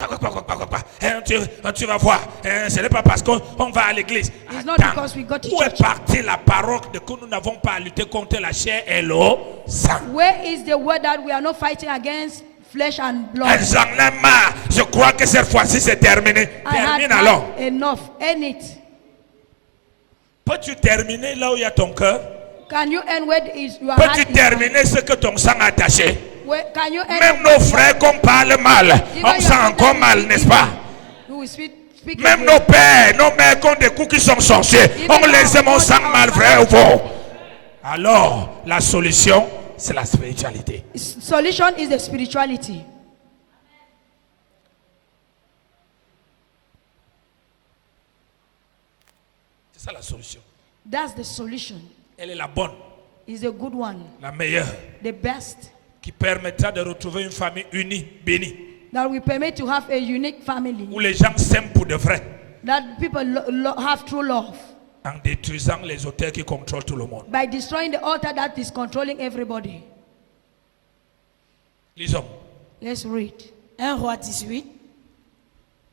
Tu vas voir, ce n'est pas parce qu'on va à l'église. Attends, où est partie la parole de que nous n'avons pas à lutter contre la chair et le sang? Where is the word that we are not fighting against flesh and blood? J'en ai marre. Je crois que cette fois-ci c'est terminé. Termine alors. Enough. End it. Peux-tu terminer là où il y a ton cœur? Can you end where your heart is? Peux-tu terminer ce que ton sang a attaché? Can you end? Même nos frères qu'on parle mal, on sent encore mal, n'est-ce pas? Même nos pères, nos mères qui ont des coups qui sont sorciers, on les aime, on sent mal, frère ou faux. Alors, la solution, c'est la spiritualité. Solution is the spirituality. C'est ça la solution. That's the solution. Elle est la bonne. Is a good one. La meilleure. The best. Qui permettra de retrouver une famille unie, bénie. That will permit to have a unique family. Où les gens s'aiment pour de vrai. That people have true love. En détruisant les auteurs qui contrôlent tout le monde. By destroying the altar that is controlling everybody. Lisons. Let's read. 1 Roi 18,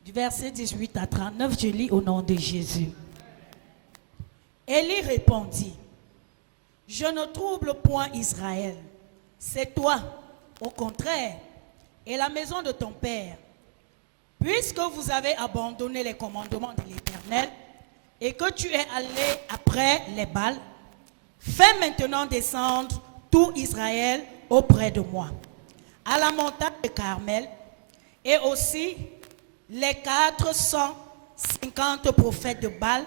du verset 18 à 39, je lis au nom de Jésus. Élie répondit, je ne trouble point Israël, c'est toi, au contraire, et la maison de ton père, puisque vous avez abandonné les commandements de l'Éternel, et que tu es allé après les Baals, fais maintenant descendre tout Israël auprès de moi, à la montagne de Carmel, et aussi les 450 prophètes de Baal,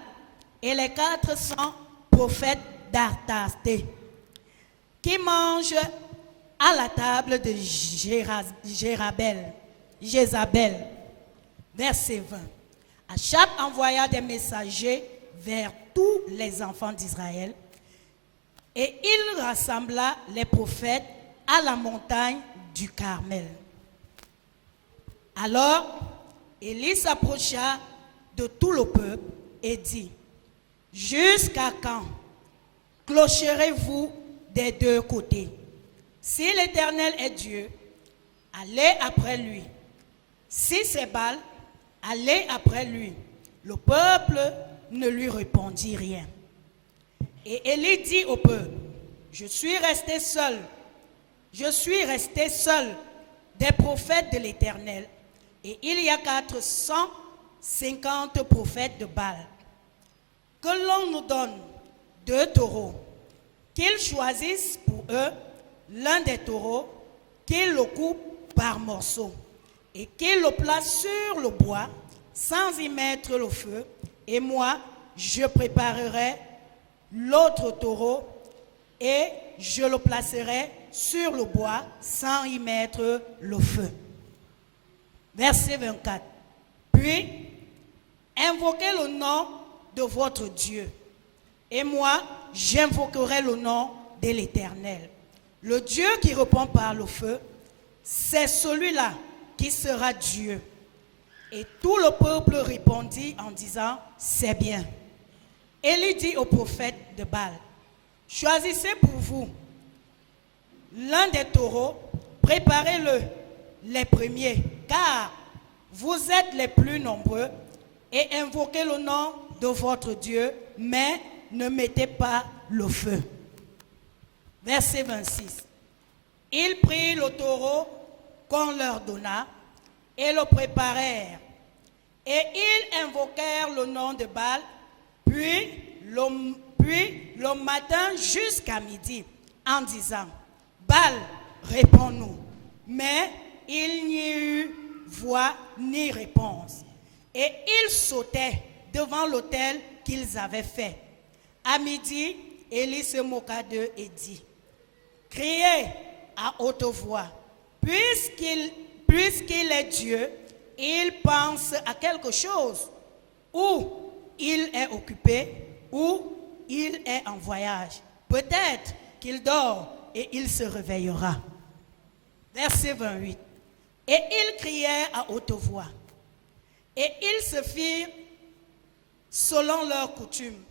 et les 400 prophètes d'Artasté, qui mangent à la table de Jézabel. Verset 20. Achab envoya des messagers vers tous les enfants d'Israël, et il rassembla les prophètes à la montagne du Carmel. Alors, Élie s'approcha de tout le peuple et dit, jusqu'à quand clocherez-vous des deux côtés? Si l'Éternel est Dieu, allez après lui. Si c'est Baal, allez après lui. Le peuple ne lui répondit rien. Et Élie dit au peuple, je suis resté seul des prophètes de l'Éternel, et il y a 450 prophètes de Baal. Que l'on nous donne 2 taureaux, qu'ils choisissent pour eux l'un des taureaux, qu'ils le coupent par morceaux, et qu'ils le placent sur le bois, sans y mettre le feu, et moi, je préparerai l'autre taureau, et je le placerai sur le bois, sans y mettre le feu. Verset 24. Puis, invoquez le nom de votre Dieu, et moi, j'invoquerai le nom de l'Éternel. Le Dieu qui répond par le feu, c'est celui-là qui sera Dieu. Et tout le peuple répondit en disant, c'est bien. Élie dit au prophète de Baal, choisissez pour vous l'un des taureaux, préparez-le les premiers, car vous êtes les plus nombreux, et invoquez le nom de votre Dieu, mais ne mettez pas le feu. Verset 26. Ils prirent le taureau qu'on leur donna et le préparèrent. Et ils invoquèrent le nom de Baal, puis le matin jusqu'à midi, en disant, Baal, réponds-nous. Mais il n'y eut voix ni réponse. Et ils sautaient devant l'autel qu'ils avaient fait. À midi, Élie se moqua d'eux et dit, criez à haute voix, puisqu'il est Dieu, il pense à quelque chose, ou il est occupé, ou il est en voyage. Peut-être qu'il dort et il se réveillera. Verset 28. Et ils crièrent à haute voix, et ils se firent, selon leur coutume,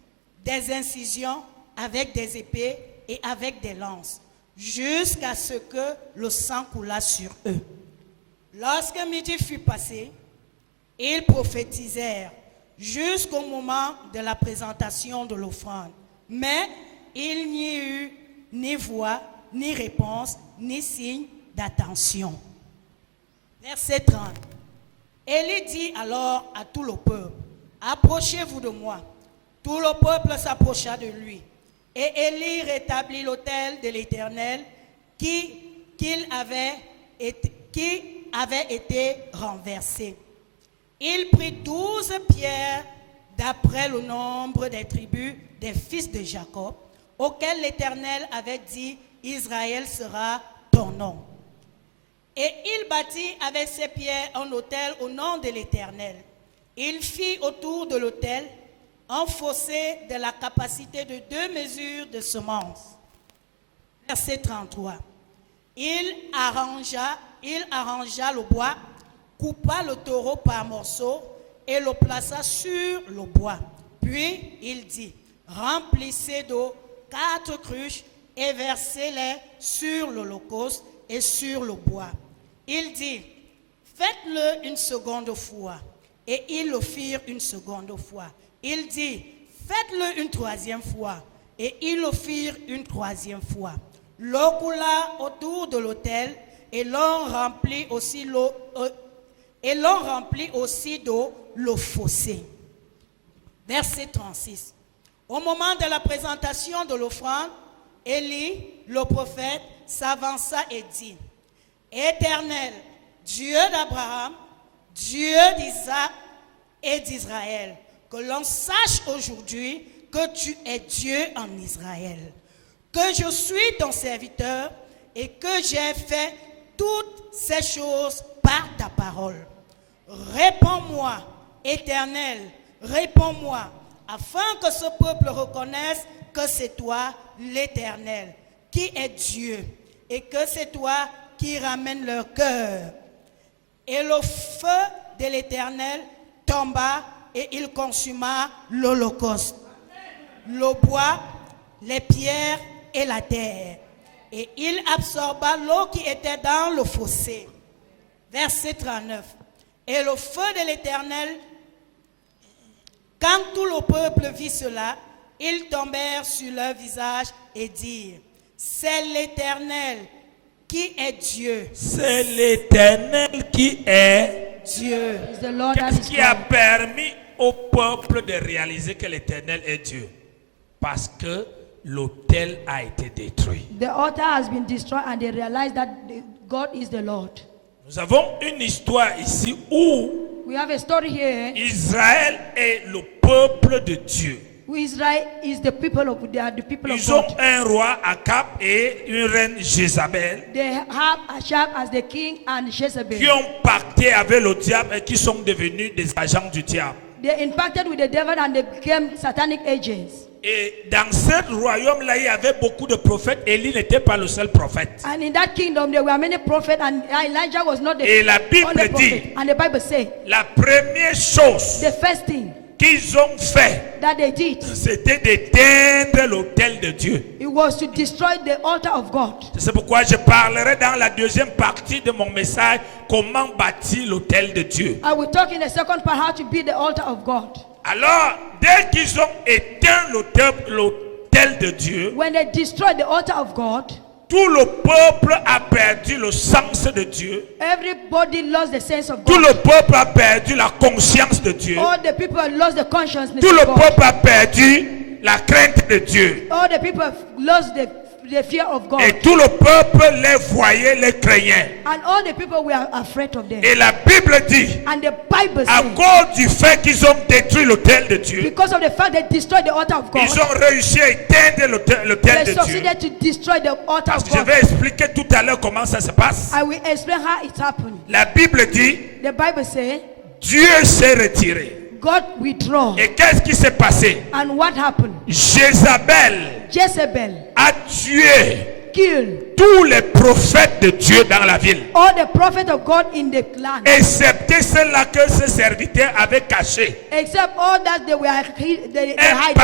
des incisions avec des épées et avec des lances, jusqu'à ce que le sang coulât sur eux. Lorsque midi fut passé, ils prophétisèrent jusqu'au moment de la présentation de l'offrande. Mais il n'y eut ni voix, ni réponse, ni signe d'attention. Verset 30. Élie dit alors à tout le peuple, approchez-vous de moi. Tout le peuple s'approcha de lui. Et Élie rétablit l'autel de l'Éternel qui avait été renversé. Il prit 12 pierres d'après le nombre des tribus des fils de Jacob, auxquelles l'Éternel avait dit, Israël sera ton nom. Et il bâtit avec ces pierres un autel au nom de l'Éternel. Il fit autour de l'autel un fossé de la capacité de 2 mesures de semences. Verset 33. Il arrangea le bois, coupa le taureau par morceaux et le plaça sur le bois. Puis il dit, remplissez d'eau 4 cruches et versez-les sur l'holocauste et sur le bois. Il dit, faites-le une seconde fois. Et ils le firent une seconde fois. Il dit, faites-le une troisième fois. Et ils le firent une troisième fois. L'eau coula autour de l'autel et l'on remplit aussi d'eau le fossé. Verset 36. Au moment de la présentation de l'offrande, Élie, le prophète, s'avança et dit, Éternel, Dieu d'Abraham, Dieu d'Isaac et d'Israël, que l'on sache aujourd'hui que tu es Dieu en Israël, que je suis ton serviteur et que j'ai fait toutes ces choses par ta parole. Réponds-moi, Éternel, réponds-moi, afin que ce peuple reconnaisse que c'est toi, l'Éternel, qui est Dieu, et que c'est toi qui ramène leur cœur. Et le feu de l'Éternel tomba et il consuma l'holocauste, le bois, les pierres et la terre. Et il absorba l'eau qui était dans le fossé. Verset 39. Et le feu de l'Éternel, quand tout le peuple vit cela, ils tombèrent sur leur visage et dirent, c'est l'Éternel qui est Dieu. C'est l'Éternel qui est Dieu. Qu'est-ce qui a permis au peuple de réaliser que l'Éternel est Dieu? Parce que l'autel a été détruit. The altar has been destroyed and they realized that God is the Lord. Nous avons une histoire ici où We have a story here. Israël est le peuple de Dieu. Israel is the people of they are the people of Ils ont God. un roi Akab et une reine Jézabel They have Ashab as the king and qui Jezebel. ont pacté avec le diable et qui sont devenus des agents du diable. They impacted with the devil and they became satanic agents. Et dans ce royaume-là, il y avait beaucoup de prophètes. Élie n'était pas le seul prophète. And in that kingdom there were many prophets and Elijah was not the Et la Bible only prophet. dit, And the Bible says la première chose the first thing qu'ils ont fait, that they did, c'était d'éteindre l'autel de Dieu. it was to destroy the altar of God. C'est pourquoi je parlerai dans la deuxième partie de mon message comment bâtir l'autel de Dieu. I will talk in the second part how to build the altar of God. Alors, dès qu'ils ont éteint l'autel de Dieu, When they destroyed the altar of God, tout le peuple a perdu le sens de Dieu. everybody lost the sense of Tout le God. peuple a perdu la conscience de Dieu. All the people lost the consciousness Tout le of God. peuple a perdu la crainte de Dieu. All the people lost the fear of God. Et tout le peuple les voyait, les craignait. And all the people were afraid of them. Et la Bible dit, And the Bible à says, cause du fait qu'ils ont détruit l'autel de Dieu, because of the fact they destroyed the altar of God, ils ont réussi à éteindre l'autel they de Dieu. succeeded to destroy the altar Parce of que je God. vais expliquer tout à l'heure comment ça se passe. I will explain how it happened. La Bible dit, The Bible says, Dieu s'est retiré. God withdraw. Et qu'est-ce qui s'est passé? And what happened? Jézabel Jezebel a tué killed tous les prophètes de Dieu dans la ville, all the prophets of God in the land, excepté ceux-là que ses serviteurs avaient cachés. except all that they were they Un hiding.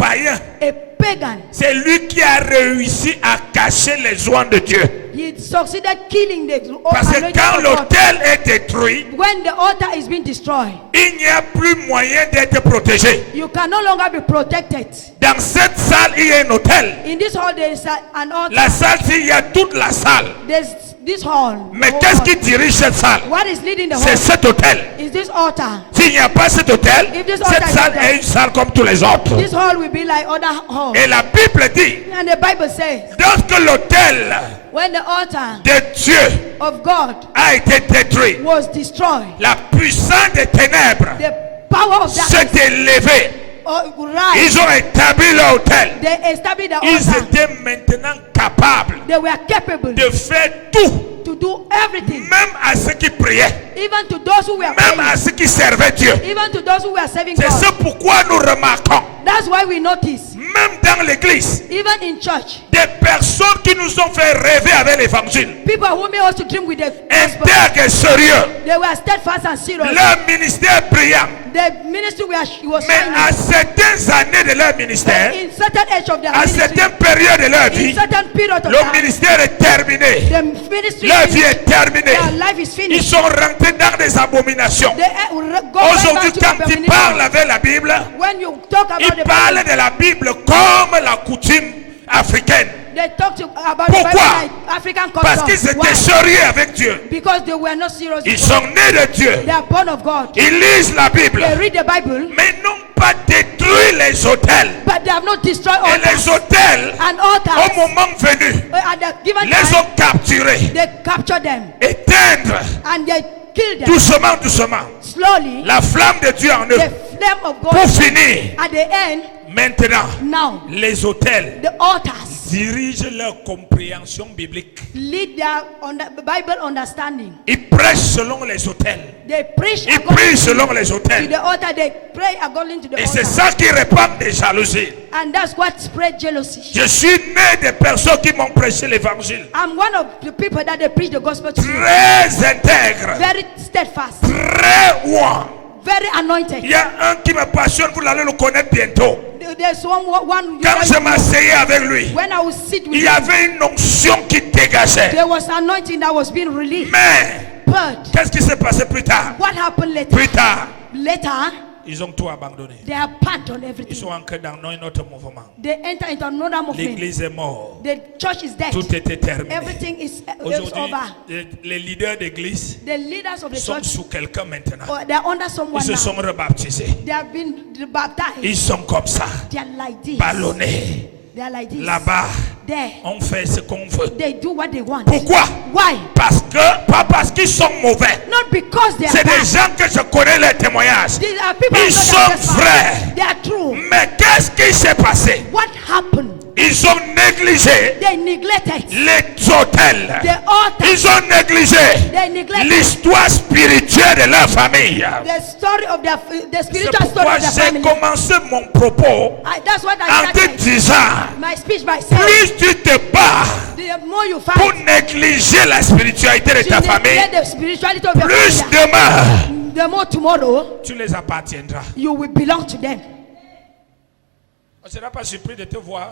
païen, A pagan. C'est lui qui a réussi à cacher les oins de Dieu. He succeeded killing the Parce que anointed quand of God. l'autel est détruit, When the altar is being destroyed, il n'y a plus moyen d'être protégé. you can no longer be protected. Dans cette salle, il y a un autel. In this hall, there is an altar. La salle, il y a toute la salle. There's this hall. Mais the whole qu'est-ce hall. qui dirige cette salle? What is leading the C'est hall? cet autel. Is this altar? S'il n'y a pas cet autel, If this cette altar is salle there, est une salle comme tous les autres. This hall will be like other halls. Et la Bible dit, And the Bible says, lorsque l'autel when the altar de Dieu of God a été détruit, was destroyed, la puissance des ténèbres the power of s'est darkness élevée. rise. Ils ont établi l'autel. They established the Ils altar. étaient maintenant capables They were capable de faire tout, to do everything, même à ceux qui priaient, even to those who were même praying, à ceux qui servaient Dieu. even to those who were serving C'est ce God. pourquoi nous remarquons, That's why we notice, même dans l'église, even in church, des personnes qui nous ont fait rêver avec l'évangile, people who made us to dream with the gospel, intègres et sérieux, they were steadfast and serious. leur ministère brillant. The ministry was Mais à shining. certaines années de leur ministère, In certain age of their à ministry, certaines périodes de leur in vie, certain period of le time, ministère est terminé. the ministry, Leur vie est terminée. their life is Ils finished. sont rentrés dans des abominations. They go back Aujourd'hui, to quand ils abomination. parlent avec la Bible, When you talk about ils the parlent Bible, de la Bible comme la coutume africaine. they talk about the Pourquoi? Bible like African Parce qu'ils culture. étaient Why? sérieux avec Dieu. Because they were not serious. Ils sont nés de Dieu. They are born of God. Ils lisent la Bible. They read the Bible, Mais n'ont pas détruit les hôtels. but they have not destroyed Et altars. les hôtels, And au altars, moment venu, at the given les time, ont capturés. they capture them Éteindre and they kill them doucement, doucement slowly. la flamme de Dieu en eux. The flame of Pour God. finir, At the end, maintenant, now les hôtels the altars dirigent leur compréhension biblique. lead their Bible understanding. Ils prêchent selon les hôtels. They preach Ils according prient selon les to hôtels. the altar. They pray according to the Et c'est altar. ça qui répand des jalousies. And that's what spread jealousy. Je suis né des personnes qui m'ont prêché l'évangile. I'm one of the people that they preach the gospel to. Très intègre, Very steadfast, très ouin. very anointed. Il y a un qui me passionne, vous allez le connaître bientôt. There's one Quand je m'asseyais avec lui, when I would sit with il y him, avait une onction qui dégageait. there was anointing that was being released. Mais, But qu'est-ce qui s'est passé plus tard? what happened later? Plus tard, Later, ils ont tout abandonné. they abandoned Ils everything. sont entrés dans un autre mouvement. They enter into another movement. L'église est morte. The church is dead. Tout était terminé. Everything is Aujourd'hui, over. les leaders d'église The leaders of the sont church, sous quelqu'un maintenant. they're under someone Ils se now. sont rebaptisés. They have been baptized. Ils sont comme ça, They are like this. ballonnés. They are like this. Là-bas, There. on fait ce qu'on veut. They do what they want. Pourquoi? Why? Pas parce qu'ils sont mauvais. Not because they are C'est des bad. gens que je connais les témoignages. These are people Ils who know sont that they're vrais. bad. They are true. Mais qu'est-ce qui s'est passé? What happened? Ils ont négligé They neglected les hôtels. the altar. Ils ont négligé They neglected l'histoire spirituelle de leur famille. the story of their the C'est spiritual story pourquoi of their j'ai family. commencé mon propos That's what I en te started disant, my speech by saying. plus tu te bats The more you pour fight, négliger la spiritualité de to ta famille, neglect the spirituality of your plus family, demain, the more tomorrow tu les appartiendras. you will belong to them. On ne sera pas surpris de te voir.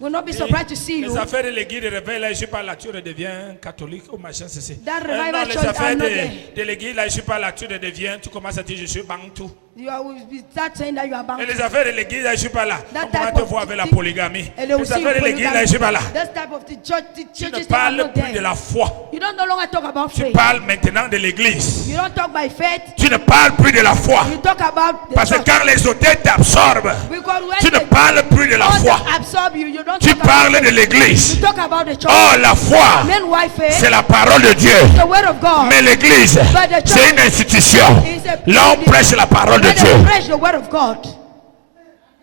Will not be surprised to see Les you. affaires de l'église de réveil, là, je suis pas là, tu redeviens catholique ou machin, ceci. That Non, revival les church affaires are not there. de l'église, là, je suis pas là, tu redeviens, tu commences à dire, je suis bantou. You will start saying that you are bound. Et les affaires de l'église, là, je suis pas là. That On commence à type te of voir avec la thing- polygamie. And they will Les see you affaires de l'église, là, je polygamy. suis pas là. This type of the church, the Tu ne churches are parles not plus there. de la foi. You don't no longer talk about Tu faith. parles maintenant de l'église. You don't talk by faith. Tu ne parles plus de la foi. You talk about the Parce que church. quand les hôtels t'absorbent, Because when tu ne the parles plus de la foi. altar absorb you, you don't Tu talk about parles de faith. l'église. You talk about the church. Oh, la foi, Meanwhile, faith, c'est la parole de Dieu. the word of God. Mais l'église, c'est une institution. Is a Là, on prêche la parole de When Dieu. they preach the word of God,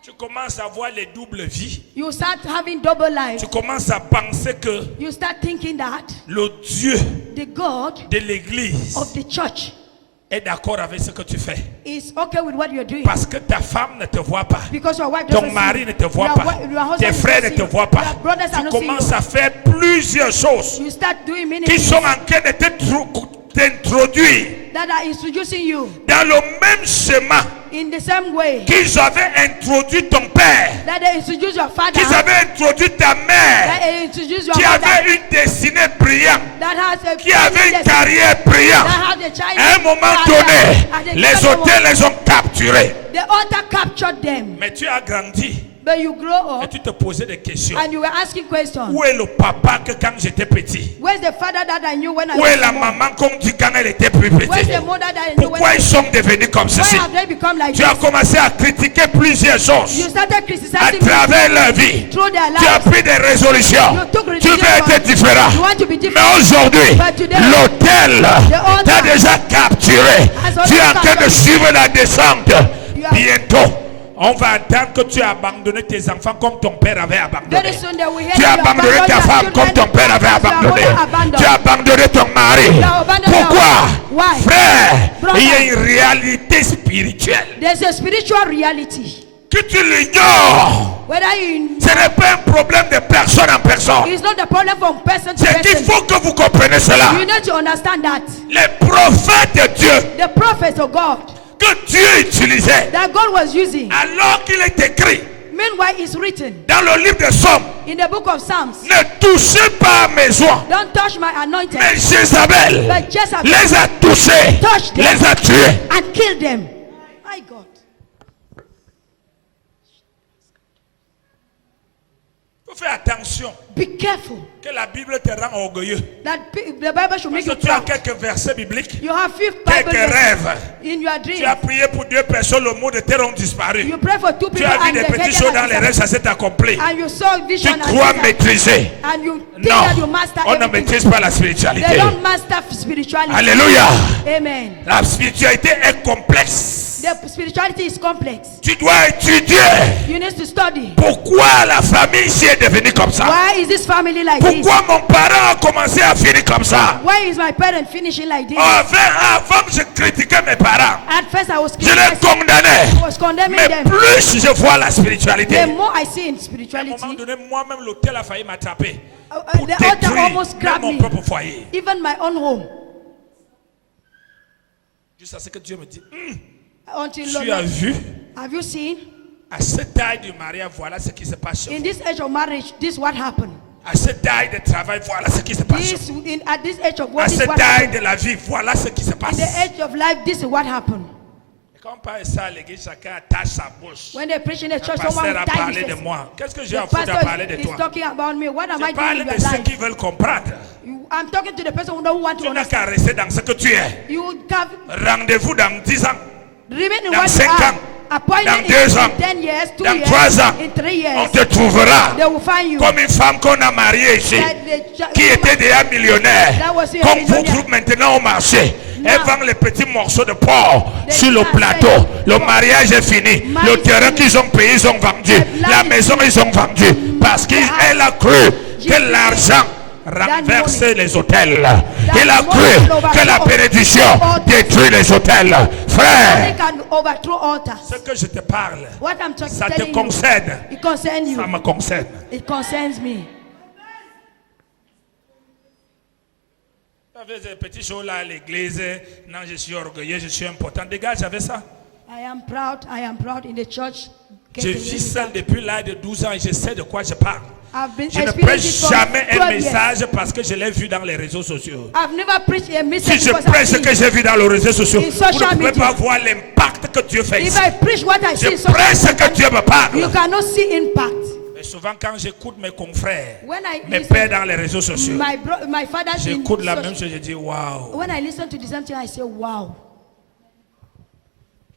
Tu commences à voir les doubles vies. you start having double life. Tu commences à penser que You start thinking that le Dieu the God de l'église of the church est d'accord avec ce que tu fais. is okay with what you're doing. Parce que ta femme ne te voit pas. Because your wife Ton doesn't mari see ne you. te voit Your pas. wi- your husband Tes doesn't frères ne see te you. voient pas. Your brothers are Tu not seeing commences you. à faire plusieurs choses You start doing many qui things sont en train de t'introduire that are introducing you dans le même schéma In the same way qu'ils avaient introduit ton père, that they introduce your father, qu'ils avaient introduit ta mère, that they introduce your qui mother, avait une destinée brillante, that has a qui avait une destiny, carrière brillante. that has a child. À un moment At donné, the les time hôtels les ont capturés. the altar captured them. Mais tu as grandi But you grow et up tu te posais des questions. and you were asking questions. Où est le papa que quand j'étais petit? Where's the father that I knew when I Où was est la small? maman qu'on dit quand elle était plus Where's petite? the mother that I knew when Pourquoi I ils sont devenus comme Why ceci? have they become like Tu as this? commencé à critiquer plusieurs choses You started à criticizing travers people leur vie. through their Tu as lives. pris des résolutions. You took Tu veux être resolutions. différent. You want to be different. Mais aujourd'hui, But today, l'hôtel altar t'a déjà capturé. has Tu es en already train de captured. suivre la descente. You are- Bientôt, on va attendre que tu as abandonné tes enfants comme ton père avait abandonné. Very soon they will hear Tu as that you abandonné abandoned ta your femme children comme ton père avait as your abandonné. mother abandoned. Tu as abandonné ton mari. have abandoned your Pourquoi? wife. Why? Frère, Brother. il y a une réalité spirituelle. There's a spiritual reality. Que tu l'ignores. Whether you Ce n'est pas un problème de personne en personne. it's not the problem from person to C'est qu'il person. faut que vous compreniez cela. You need to understand that Les prophètes de Dieu the prophets of God que Dieu utilisait that God was using, alors qu'il est écrit meanwhile it's written dans le livre de Psaumes, in the book of Psalms, ne touchez pas à mes oies. don't touch my anointed, Mais Jézabel but Jezebel les a touchés, touched them les a tués. and kill them. My God. Il faut faire attention Be careful que la Bible te rend orgueilleux. that the Bible should make Parce you que tu as proud. quelques versets bibliques, You have few quelques Bible verses rêves. in your Tu as dreams. prié pour 2 personnes, le mot de terre ont disparu. You pray for 2 Tu people as vu and des the petites choses dans les rêves, ça s'est accompli. and you saw Tu vision crois and maîtriser. and you think that you Non, master on ne everything. maîtrise pas la They spiritualité. don't master spirituality. Alléluia. Amen. La spiritualité est complexe. The spirituality is complex. Tu dois étudier You need to study. pourquoi la famille ici est devenue comme ça. Why is this family like this? Pourquoi mon parent a commencé à finir comme ça. Why is my parent finishing like this? Avant, je critiquais mes parents. At first I was Je les condamnais. I was condemning Mais them. plus je vois la spiritualité. The more I see in À un spirituality, moment donné, moi-même, l'hôtel a failli m'attraper. Pour the altar détruire almost même grabbed mon me. propre foyer. Even my own home. Jusqu'à ce que Dieu me dit, Until tu as vu, have you seen? à cette taille du mariage, voilà ce qui se passe chez In vous. this age of marriage, this is what happened. À cette taille de travail, voilà ce qui se passe chez vous. At this age of À work, this is cette what taille happened. de la vie, voilà ce qui se In passe. the age of life, this is what happened. Et quand on parle de ça à l'église, chacun attache sa bouche. When they preach in the Le church, someone pasteur a dies. parlé de moi. Qu'est-ce que j'ai à The foutre à parler pastor de is toi? talking about me. What am I Je doing parle in de your ceux life? qui veulent comprendre. I'm talking to the person who don't want to Tu n'as understand. qu'à rester dans ce que tu es. You have Rendez-vous dans 10 ans, remain in dans what you 5 are. ans, Appointed dans in 2 ans, 10 years, 2 dans years, 3 ans. in 3 years. On te trouvera They will find you. comme une femme qu'on a mariée ici, qui était déjà millionnaire. That was a Comme vous millionnaire. trouvez maintenant au marché. Elle Now, vend les petits morceaux de porc they sur le start plateau. saying, Le "Oh, mariage est fini. marriage Le is terrain finished. qu'ils ont payé, ils ont vendu. The La land is maison, ils ont vendu. Parce qu'elle a cru que l'argent renversait les hôtels. Il a cru que la bénédiction détruit les hôtels. Frère, They can overthrow altars. ce que je te parle, What I'm ça te telling you, concerne. it concerns Ça you. me concerne. It concerns me. J'avais des petits choses là à l'église. Non, je suis orgueilleux, je suis important. Des gars, j'avais ça. I am proud in the church. Je vis ça depuis l'âge de 12 ans et je sais de quoi je parle. I've been Je ne experiencing prêche it for jamais un 12 years. message parce que je l'ai vu dans les réseaux sociaux. I've never preached a message Si je because prêche I've ce seen. que j'ai vu dans les réseaux sociaux, In vous social ne pouvez media. pas voir l'impact que Dieu fait If ici. I preach what I see in Je social prêche ce que media, Dieu me you parle. cannot see impact. Mais souvent quand j'écoute mes confrères, When I mes listen- pères dans les réseaux sociaux, My father j'écoute la même chose, je dis waouh. When I listen to the same thing, I say, wow.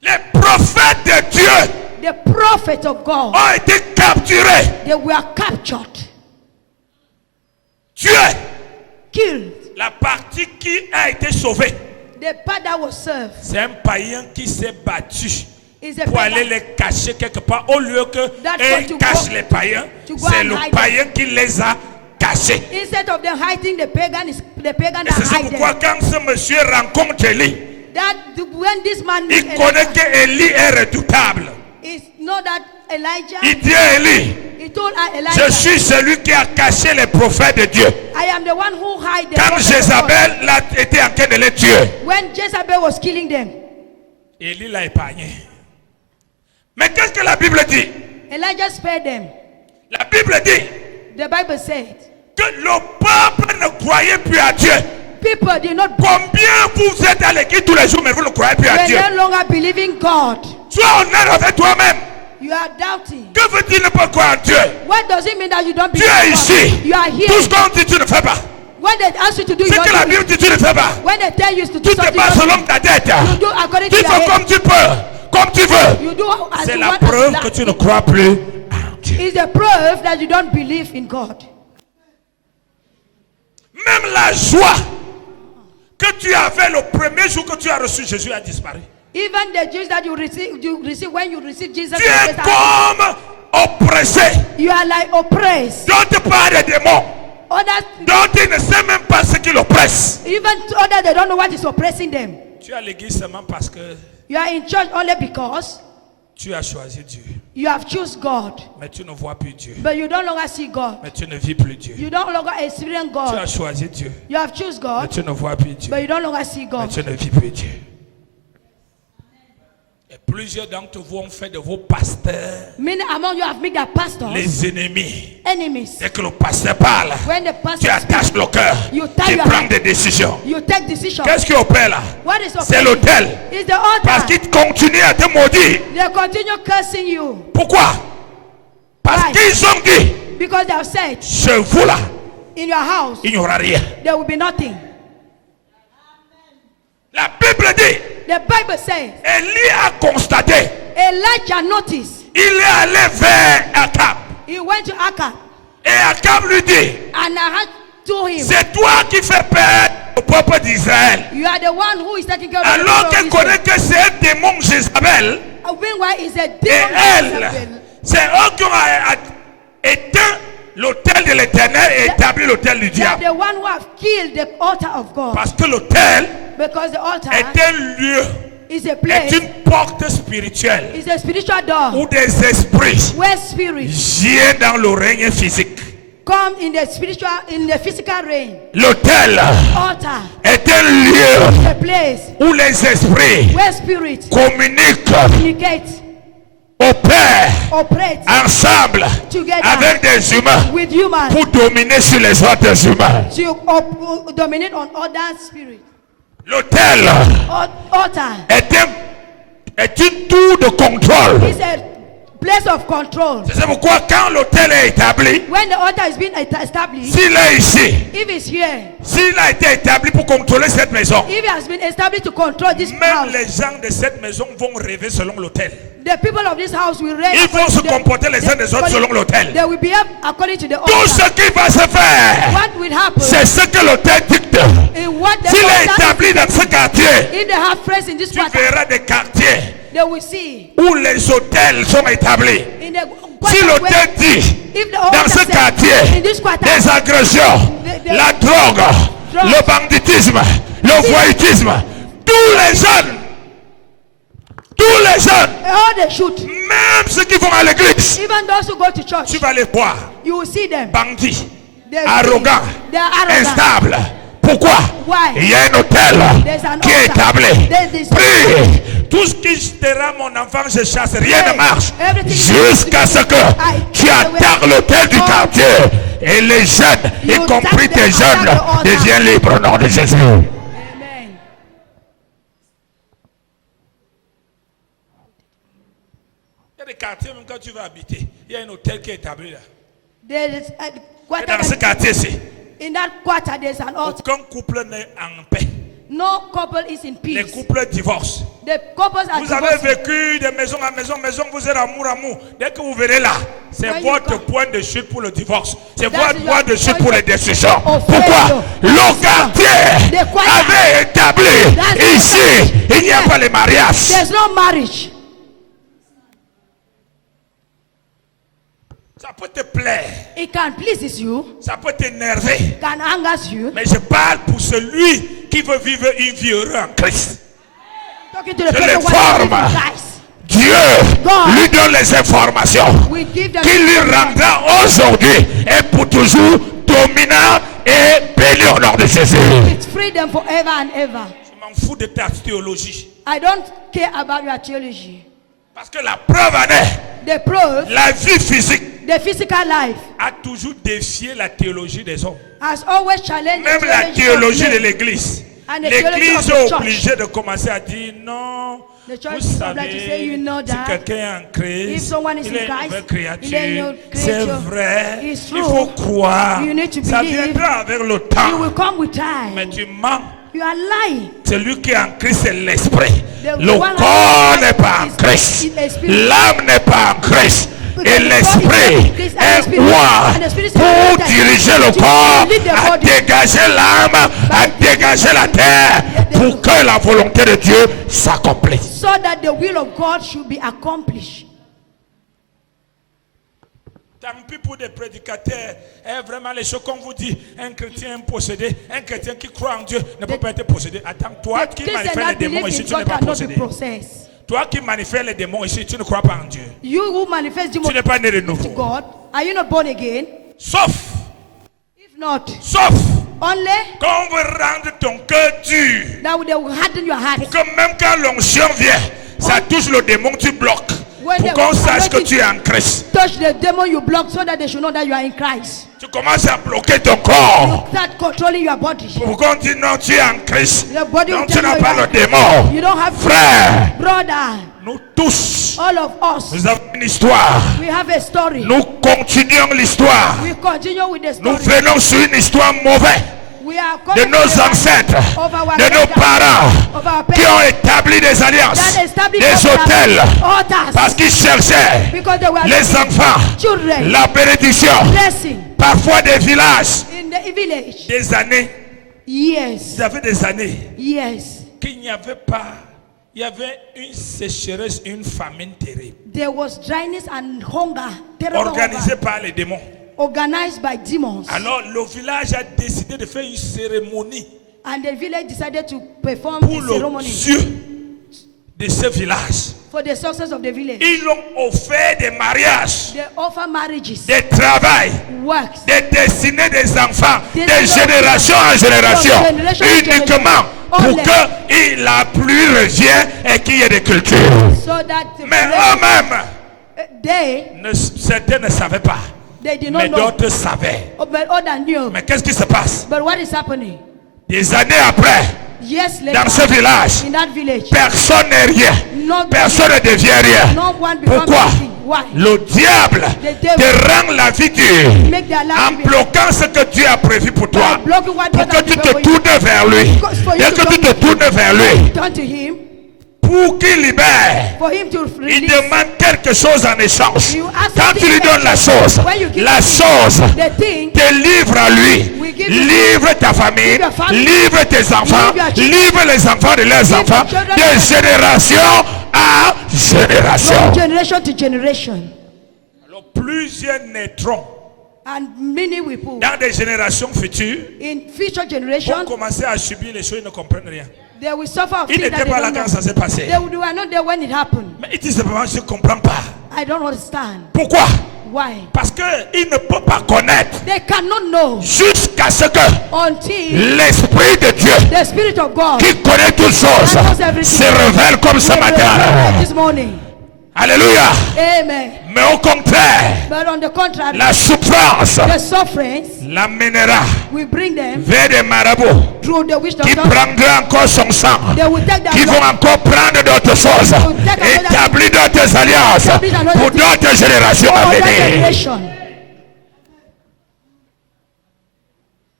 Les prophètes de Dieu The prophets of God, ont été capturés, they were captured, tués. killed. La partie qui a été sauvée, The part that was served c'est un païen qui s'est battu is a pour aller pagan. les cacher quelque part. Au lieu que That's eux what to cachent go- les païens, to go c'est and le hide païen qui les a cachés. Instead of them hiding the pagan, is the pagan Et c'est that hide pourquoi them. quand ce monsieur rencontre Élie, When this man il meets connaît Elijah, que Élie est redoutable. it's not that Elijah. Il dit à Élie, He told Elijah, je suis celui qui a caché les prophètes de Dieu. I am the one who hide the Quand prophets of God. Jézabel était en train de les tuer, When Jezebel was killing them, Élie l'a épargné. Mais qu'est-ce que la Bible dit? Elijah spared them. La Bible dit The Bible said, que le peuple ne croyait plus à Dieu. people did not Combien vous êtes à l'église tous les jours, mais vous ne croyez plus à they Dieu? no longer believe in God. Sois honnête avec toi-même. You are doubting. Que veut-il ne pas croire en Dieu? What does it mean that you don't Tu believe es in God? ici. You are here. Tout ce qu'on dit, tu ne fais pas. When they ask you to do, Ce you que la don't do Bible it. dit, tu ne fais pas. When they tell you to do Tu te something, bats you selon ta tête. do according to Tu your fais head. comme tu peux, comme tu veux. You do as C'est you la want, as preuve you que like. tu ne crois plus en Dieu. It's the proof that you don't believe in God. Même la joie que tu avais le premier jour que tu as reçu Jésus a disparu. Even the juice that you receive when you receive Jesus, Tu es comme oppressé. you are like oppressed. Dont pas des démons. Others, Dont ils ne savent même pas ce qui l'oppresse. even others, they don't know what is oppressing them. Tu es à l'église seulement parce que You are in church only because tu as choisi Dieu. you have chosen God, Mais tu ne vois plus Dieu. but you don't longer see God. Mais tu ne vis plus Dieu. You don't longer experience Tu as God. choisi Dieu. You have chosen Mais God, tu ne vois plus Dieu. but you don't longer see Mais God. tu ne vis plus Dieu. Et plusieurs d'entre vous ont fait de vos pasteurs Many among you have made their pastors les ennemis. enemies. Dès que le pasteur parle, When the tu pastor attaches speaks, le cœur. You tie Tu your prends hand. des décisions. you take decision. Qu'est-ce qui opère là? What is C'est oppressing? l'autel. It's the altar. Parce qu'il continue à te maudire. They continue cursing you Pourquoi? Parce Why? qu'ils ont dit, because they have said, chez vous là, in your house il n'y aura rien. there will be nothing. La Bible dit, The Bible says Élie a constaté, Elijah noticed. il est allé vers Akab. He went to Akkad Et Akab lui dit, and Ahab told him, c'est toi qui fais perdre au peuple d'Israël. you are the one who is taking care of the Alors people qu'elle of connaît Israel. que c'est un démon Jézabel, Meanwhile, it's a et demon elle, Jezebel. c'est eux qui ont éteint l'autel de l'Éternel et établi l'autel du They are diable. the one who have killed the altar of God. Parce que l'autel Because the altar est un lieu, is a est place, une porte spirituelle is a spiritual door où des esprits where spirits viennent dans le règne physique. come in the physical realm. L'autel Altar est un lieu a place où les esprits where spirits communiquent, communicate, opèrent operate ensemble together avec des humains with humans pour dominer sur les autres humains. to dominate on other spirits. L'autel Altar est une tour de contrôle. is a place of control. C'est pourquoi quand l'autel est établi, When the altar is being established, s'il est ici, if it's here, s'il a été établi pour contrôler cette maison, if it has been established to control this même house, les gens de cette maison vont rêver selon l'autel. the people of this house will reign. Ils vont se comporter les uns des autres selon l'autel. They will behave according to the Tout altar. ce qui va se faire, What will happen? c'est ce que l'autel dicte. In what the S'il est altar établi is- dans ce quartier, if they have friends in this tu quarter, verras des quartiers they will see. où les hôtels sont établis. In the Si quarter l'autel where- dit, if the dans altar ce says, quartier, in this quarter, des agressions, la drogue, le banditisme, le voyoutisme, tous les jeunes, all they shoot, même ceux qui vont à l'église, even those who go to church, tu vas les voir, you will see them. bandits, They arrogants, they are arrogant. instables. Pourquoi? Why? Il y a un hôtel There's an qui est altar. établi. There's Prie. Tout ce qui sera mon enfant, je chasse. Rien ne marche. Everything Jusqu'à ce que tu attaques l'hôtel du quartier. Et les jeunes, y compris tes jeunes, deviennent libres au nom de Jésus. Amen. Il y a des quartiers, même quand tu vas habiter, il y a un hôtel qui est établi là. There is a Et quarter dans ce that- quartier-ci, in that quarter, there's an altar. aucun couple n'est en paix. No couple is in Les peace. couples divorcent. The couples are Vous avez divorcing. vécu de maison en maison, vous êtes amour. Dès que vous verrez là, c'est When you votre come- point de chute pour le divorce. C'est That's votre your point de chute point pour les of décisions. offense. Pourquoi? Le quartier The quarter. avait établi That's the ici, quarter. il n'y a Yeah. pas les mariages. There's no marriage. Ça peut te plaire, It can please you, ça peut t'énerver. can anger you. Mais je parle pour celui qui veut vivre une vie heureuse en Christ. Talking to the Je person who l'informe. wants to Christ. Dieu God lui donne les informations We give them qui lui rendra aujourd'hui et pour toujours dominant et béni au nom de Jésus. It's freedom forever and ever. Je m'en fous de ta théologie. I don't care about your theology. Parce que la preuve en est, The proof, la vie physique the physical life a toujours défié la théologie des hommes. has always challenged Même the la theology of théologie de men. l'église. And the theology L'église of the est church. obligée de commencer à dire non. The church Vous is obliged to say, you savez, know si that quelqu'un est en if Christ, someone is il in est une Christ, nouvelle il est une créature. nouvelle C'est créature. vrai. It's Il true. faut croire. You need to Ça believe. viendra avec le You will temps. come with time. Mais tu mens. You are lying. Celui qui est en Christ, c'est l'esprit. The Le one corps that n'est pas en is Christ. a spirit. L'âme n'est pas en Christ. Because Et the l'esprit body is Christ and the est spirit. moi And the spirit is pour connected. diriger le To corps, lead the à body. dégager l'âme, à dégager la terre, pour que la volonté de Dieu s'accomplisse. So that the will of God should be accomplished. Tant pis pour des prédicateurs, vraiment les choses qu'on vous dit, un chrétien possédé, un chrétien qui croit en Dieu ne peut pas être possédé. Attends, toi The qui Christian manifeste les that démons believe ici, in tu n'es God pas cannot be possédé. processed. Toi qui manifestes les démons ici, tu ne crois pas en Dieu. You who manifest Tu demons n'es pas né de to nouveau. God, are you not born again? Sauf If not, only quand on veut rendre ton cœur dur, that they will harden your heart. pour que même quand l'onction vient, ça touche le démon, tu bloques. When Pour the qu'on sache que anointing tu es en Christ. touch the demon you block so that they should know that you are in Christ. Tu commences à bloquer ton corps. Start controlling your body. Pour qu'on dise non, tu es en Christ. Your body will Donc tu tell n'as you pas you are le in Christ. démon. You don't have Frère, brother. nous tous, All of us, nous avons une histoire. we have a story. Nous continuons l'histoire. We continue with the Nous story. venons sur une histoire mauvaise We are de coming nos to the ancêtres, of our de nos parents, parents of our qui parents, ont établi des alliances, that established des hôtels, altars, parce qu'ils cherchaient because they were les looking enfants, children, la bénédiction, blessing parfois des villages, in the village. des années. Yes, Vous avez des années yes. qu'il n'y avait pas, il y avait une sécheresse, une famine terrible, There was dryness and hunger, terrible organisée hunger, par les démons. organized by demons. Alors le village a décidé de faire une cérémonie And the village decided to perform pour a le ceremony Dieu de ce village. for the success of the village. Ils ont offert des mariages, They offer marriages, des travails, works, des destinées des enfants, Des de génération en génération, From generation to uniquement pour Only. que la pluie revienne et qu'il y ait des cultures. so that the Mais village- eux-mêmes, certains ne savaient pas, they did mais not know. d'autres savaient. Oh, but other knew. Mais qu'est-ce qui se passe? But what is happening? Des années après, Years dans later, ce village, in that village, personne n'est rien. no, Personne ne devient rien. no one becomes Pourquoi? anything. Why? Le diable The devil te rend la vie dure make their life en living. bloquant ce que Dieu a prévu pour toi. By blocking what Pour God que has tu te prepared for you. tournes vers lui. Because for you Dès to que tu te come- tournes vers lui, Turn to him pour qu'il libère, for him to il release. demande quelque chose en échange. You ask Quand tu lui something donnes la in chose, When you give la him chose the thing, te livre à lui. We give you- Livre ta famille, Give your family. livre tes enfants, Give your children. livre les enfants de leurs your enfants, children. de génération à génération. from generation to generation. Alors, plusieurs naîtront And many people dans des générations futures in future vont generation, commencer à subir les choses, ils ne comprennent rien. they will suffer of Ils things that n'étaient they pas là don't quand know. ça s'est passé. They were not there when it happened. Mais ils disent simplement, je ne comprends pas. I don't understand. Pourquoi? Why? Parce qu'ils ne peuvent pas connaître They cannot know jusqu'à ce que until l'Esprit de Dieu, the Spirit of God qui connaît toutes choses, knows everything. se révèle comme ce will reveal matin. this morning. Alléluia. Amen. Mais au contraire, But on the contrary, la souffrance the sufferings l'amènera will bring them vers des marabouts through the wisdom qui of God. prendront encore son sang, They will take qui that vont blood, encore prendre d'autres choses, établir d'autres alliances pour d'autres générations for à other venir. generation.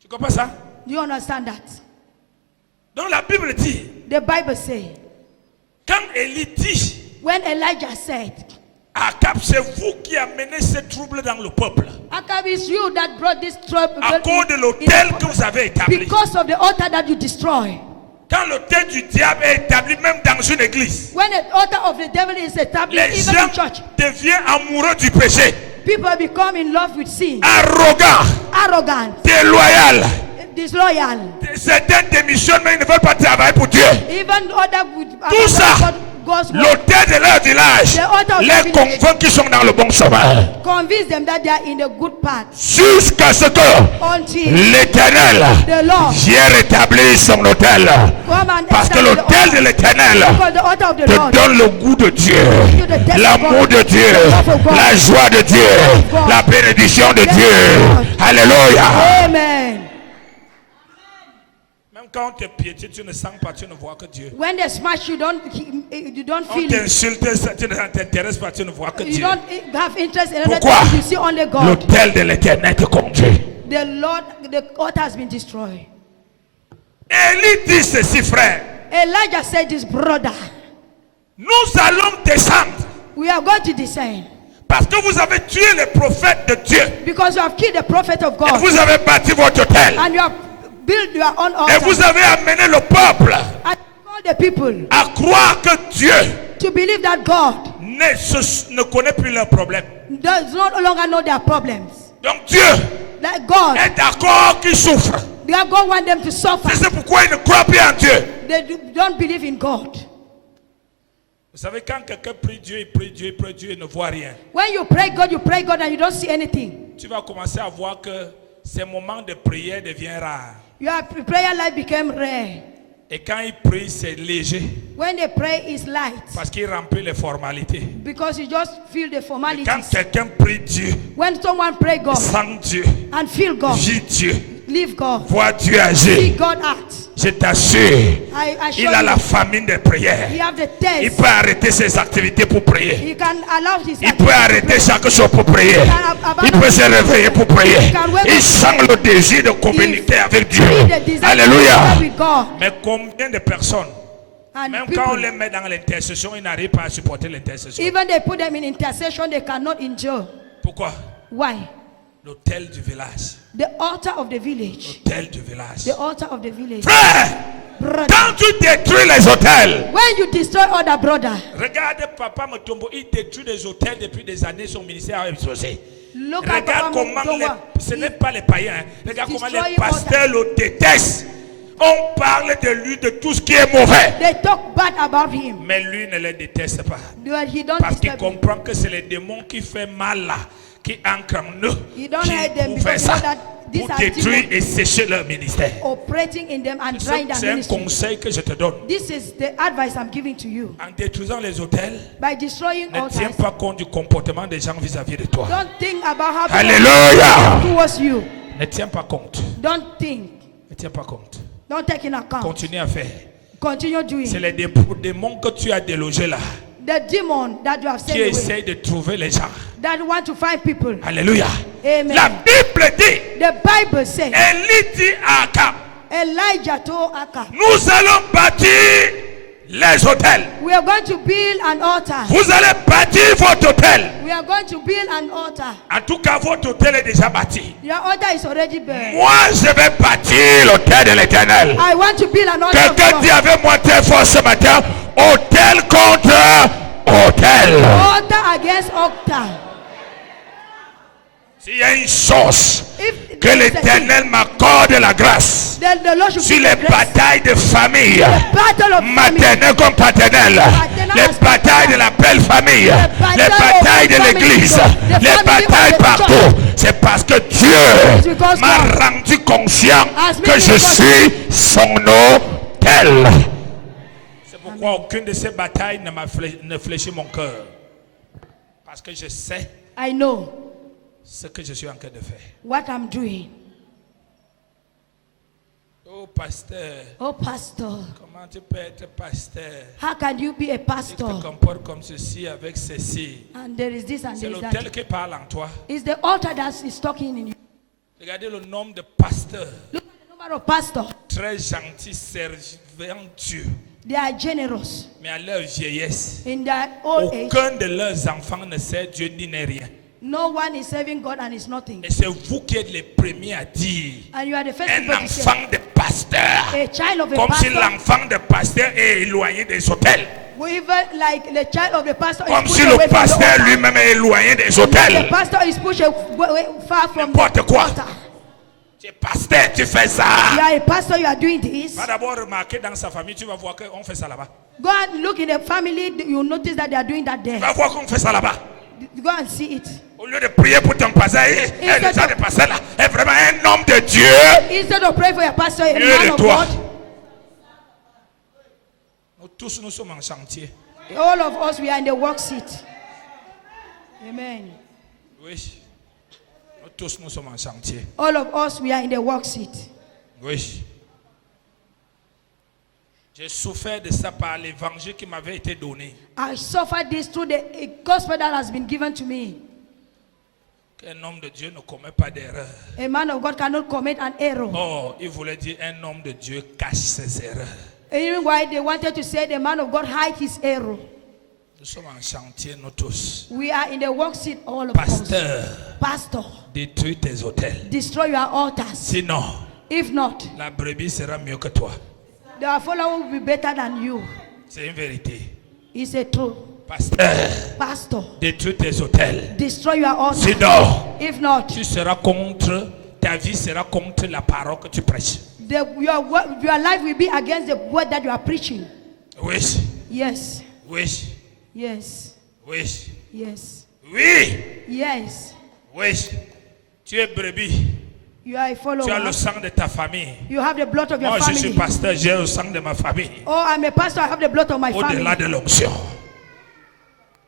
Tu comprends ça? Do you understand that? Donc la Bible dit, The Bible says, quand Élie dit, when Elijah said, Akab, c'est vous qui amenez ces troubles dans le peuple, Akab, it's you that brought this trouble à cause de l'autel que vous avez établi. because of the altar that you destroy. Quand l'autel du diable est établi même dans une église, When the altar of the devil is established, les even gens in church, deviennent amoureux du péché, people become in love with sin, arrogants, arrogant, déloyaux. disloyal. Certains démissionnent mais ils ne veulent pas travailler pour Dieu. Even other would Tout ça God's word. l'autel de leur village The altar of les the village. convainc qu'ils sont dans le bon chemin. Convince them that they are in the good path. Jusqu'à ce que Until l'Éternel the Lord vienne rétablir son autel. come and Parce que establish the l'autel de altar. l'Éternel Because the altar of the te Lord donne le goût de Dieu, l'amour de Dieu, la joie de Dieu, la bénédiction de Dieu. Alléluia. Amen. Même quand on te piétine, tu ne sens pas, tu ne vois que Dieu. When they smash you don't On feel it. t'insulte, tu ne t'intéresses pas, tu ne vois que You Dieu. don't have interest in Pourquoi? anything. You see only God. L'autel de l'Éternel te conduit. The Lord, the altar has been destroyed. Élie dit ceci, frère. Elijah said, "This brother, Nous allons descendre we are going to descend parce que vous avez tué les prophètes de Dieu because you have killed the prophet of et God vous avez bâti votre autel and you have built your own et altar vous avez amené le peuple and all the people à croire que Dieu to believe that God ne connaît plus leurs problèmes. does no longer know their problems. Donc Dieu That God, est d'accord qu'ils souffrent. that God want them to suffer. C'est pourquoi ils ne croient plus en Dieu. They don't believe in God. Vous savez, quand quelqu'un prie Dieu, il prie Dieu, il prie Dieu, il ne voit rien. When you pray God and you don't see anything. Tu vas commencer à voir que ces moments de prière deviennent rares. Your prayer life became rare. Et quand il prie, c'est léger When they pray, it's light parce qu'il remplit les formalités. because you just feel the Et quand formalities. quelqu'un prie Dieu, When someone pray God sent Dieu, and feel God, vit Dieu, leave God, voit Dieu see agir, God act. je t'assure, I il assure a la you, famine de prière. he have the Il test. peut arrêter ses activités pour prier. He can allow his Il peut arrêter chaque chose pour prier. Il peut se réveiller pour prier. Il sent le désir de communiquer avec Dieu. Alléluia. with God. Mais combien de personnes, And même quand on people, les met dans l'intercession, ils n'arrivent pas à supporter l'intercession. even they put them in intercession, they cannot endure. Pourquoi? Why? L'autel du village. The altar of the village. L'autel du village. The altar of the village. Frère, Brother, quand tu détruis les hôtels, when you destroy other brother, regarde Papa Mutombo, il détruit des hôtels depuis des années, son ministère a explosé. look at Regarde Papa comment Mutombo. ce n'est pas les païens, hein. Regarde comment les Destroying pasteurs le détestent. On parle de lui, de tout ce qui est mauvais. They talk bad about him. Mais lui ne les déteste pas. But he don't Parce qu'il disturb him. comprend que c'est les démons qui font mal là, qui ancrent en nous, You don't qui hate them pour faire because ça, you know that these pour are détruire demons et sécher leur ministère. operating in them and drying their C'est un ministry. conseil que je te donne. This is the advice I'm giving to you. En détruisant les hôtels, By destroying ne tiens altars, pas compte du comportement des gens vis-à-vis de toi. don't think about how people Alléluia. towards you. Ne tiens pas compte. Don't think. Ne tiens pas compte. Don't take in account. Continue à faire. Continue doing. C'est les démons que tu as délogés là, The demon that you have sent qui away, essayent de trouver les gens. that want to find people. Alléluia. Amen. La Bible dit, The Bible says, Élie dit à Akab, Elijah told Akab, nous allons bâtir les hôtels. we are going to build an altar. Vous allez bâtir votre hôtel. We are going to build an altar. En tout cas, votre hôtel est déjà bâti. Your altar is already built. Moi, je vais bâtir l'hôtel de l'Éternel. I want to build an altar of Quelqu'un dit God. avec moi très fort ce matin, hôtel contre hôtel. Altar against altar. S'il y a une chose If que l'Éternel m'accorde la grâce then the Lord should sur give les the grace. batailles de famille, Battle of family. maternelle comme paternelle, les batailles de la belle famille, les batailles de l'église, les batailles partout, c'est parce que Dieu m'a rendu conscient que je suis son hôtel. C'est pourquoi aucune de ces batailles ne fléchit mon cœur. Parce que je sais I know ce que je suis en train de faire. what I'm doing. Oh pasteur, Oh, pastor, comment tu peux être pasteur? how can you be a Tu te pastor? comportes comme ceci avec ceci. And there is this and C'est there is l'autel that. qui parle en toi. It's the altar that is talking in you. Regardez le nombre de pasteurs Look at the number of pastors. très gentils, servant Dieu. They are generous Mais à leur vieillesse, in their old age. aucun de leurs enfants ne sert Dieu ni n'est rien. No one is serving God and is nothing. Et c'est vous qui êtes les premiers à dire, And you are the first un people to say, enfant de pasteur, a child of a comme si pastor, l'enfant de pasteur est éloigné des hôtels. even like the child of the pastor Comme is si pushed le away from the pasteur altar. lui-même est éloigné des The hôtels. pastor is pushed away far from N'importe the quoi. altar. Tu es pasteur, tu fais ça. You are a pastor, you are doing this. Va d'abord remarquer dans sa famille, tu vas voir qu'on fait ça là-bas. Go and look in the family, you notice that they are doing that there. Tu vas voir qu'on fait ça là-bas. Go and see it. Au lieu de prier pour ton pasteur, le genre de pasteur là est vraiment un homme de Dieu. Instead of praying for your pastor, a Dieu man de of toi. God. Nous tous, nous sommes en chantier. All of us, we are in the work seat. Amen. Oui. Nous tous, nous sommes en chantier. All of us, we are in the work seat. Oui. J'ai souffert de ça par l'évangile qui m'avait été donné. I suffered this through the gospel that has been given to me. Qu'un homme de Dieu ne commet pas d'erreur. A man of God cannot commit an error. Oh, il voulait dire un homme de Dieu cache ses erreurs. Even why they wanted to say the man of God hide his error. Nous sommes en chantier, nous tous. We are in the work seat, all of Pasteur, us. Pastor, détruis tes hôtels. destroy your altars. Sinon, If not, la brebis sera mieux que toi. the follower will be better than you. C'est une vérité. It's a truth. Pasteur, Pastor, détruis tes hôtels. destroy your altars. Sinon, If not, tu seras contre, ta vie sera contre la parole que tu prêches. your life will be against the word that you are preaching. Oui, Yes, oui, yes, oui, yes, oui, yes. oui. Tu es brebis. You are a Tu as follower. le sang de ta famille. You have the blood of your Moi, je suis family. pasteur, j'ai le sang de ma famille. Oh, I'm a pastor. I have the blood of my Au-delà family. de l'onction.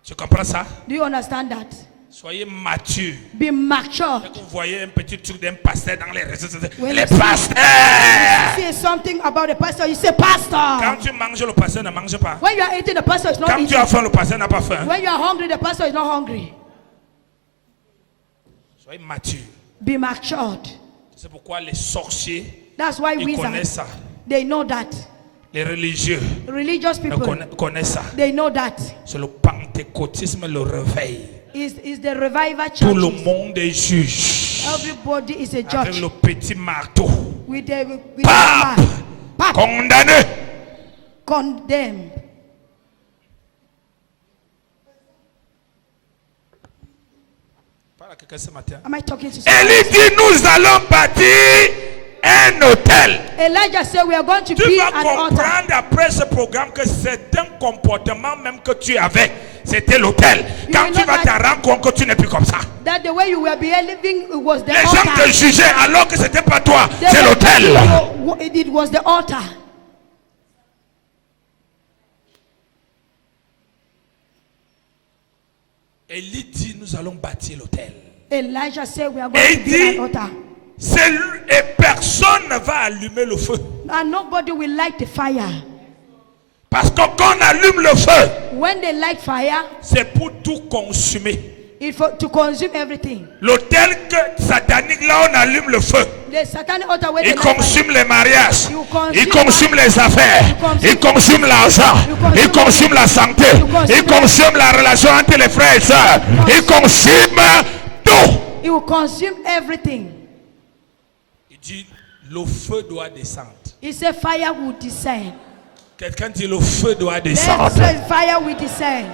Tu comprends ça? Do you understand that? Soyez mature. Be mature. Dès que vous voyez un petit truc d'un pasteur dans les réseaux sociaux, When les you see- pasteurs! Say something about the pastor. You say, Pastor. Quand tu manges, le pasteur ne mange pas. When you are eating, the pastor is not Quand tu eating. as faim, le pasteur n'a pas faim. When you are hungry, the pastor is not hungry. Soyez mature. Be matured. C'est pourquoi les sorciers, That's why ils connaissent wizards, ça. they know that. Les religieux Religious people, connaissent ça. they know that. C'est le pentecôtisme, le réveil. Is the revival Tout le church. monde est juge. Everybody is a Avec judge. le petit marteau. With the Pape! man. Pape, Condamné. condemned. Parle à quelqu'un ce matin. Am I talking to someone? Élie dit, nous allons bâtir un hôtel. Elijah said, we are going to Tu build vas an altar. comprendre après ce programme que c'est un comportement même que tu avais. C'était l'hôtel. Quand will tu not vas te like- rendre compte que tu n'es plus comme ça. That the way you were behaving, it was the Les gens te altar. jugeaient alors que c'était pas toi. They C'est were l'hôtel. telling you, it was the altar. Élie dit, nous allons bâtir l'hôtel. Elijah said, we are Et going to il build dit, an altar. Et personne ne va allumer le feu. And nobody will light the fire. Parce que quand on allume le feu, When they light fire, c'est pour tout consumer. it's to consume everything. L'hôtel satanique, là on allume le feu. The satanic altar where Il they light fire. consume les mariages. You consume Il consume les affaires. consume- Il consume l'argent. You consume Il consume la santé. consume- Il consume la relation entre les frères et sœurs. Il consume tout. It will consume everything. Il dit, le feu doit descendre. He said fire will descend. Quelqu'un dit, le feu doit Let's descendre. say fire will descend.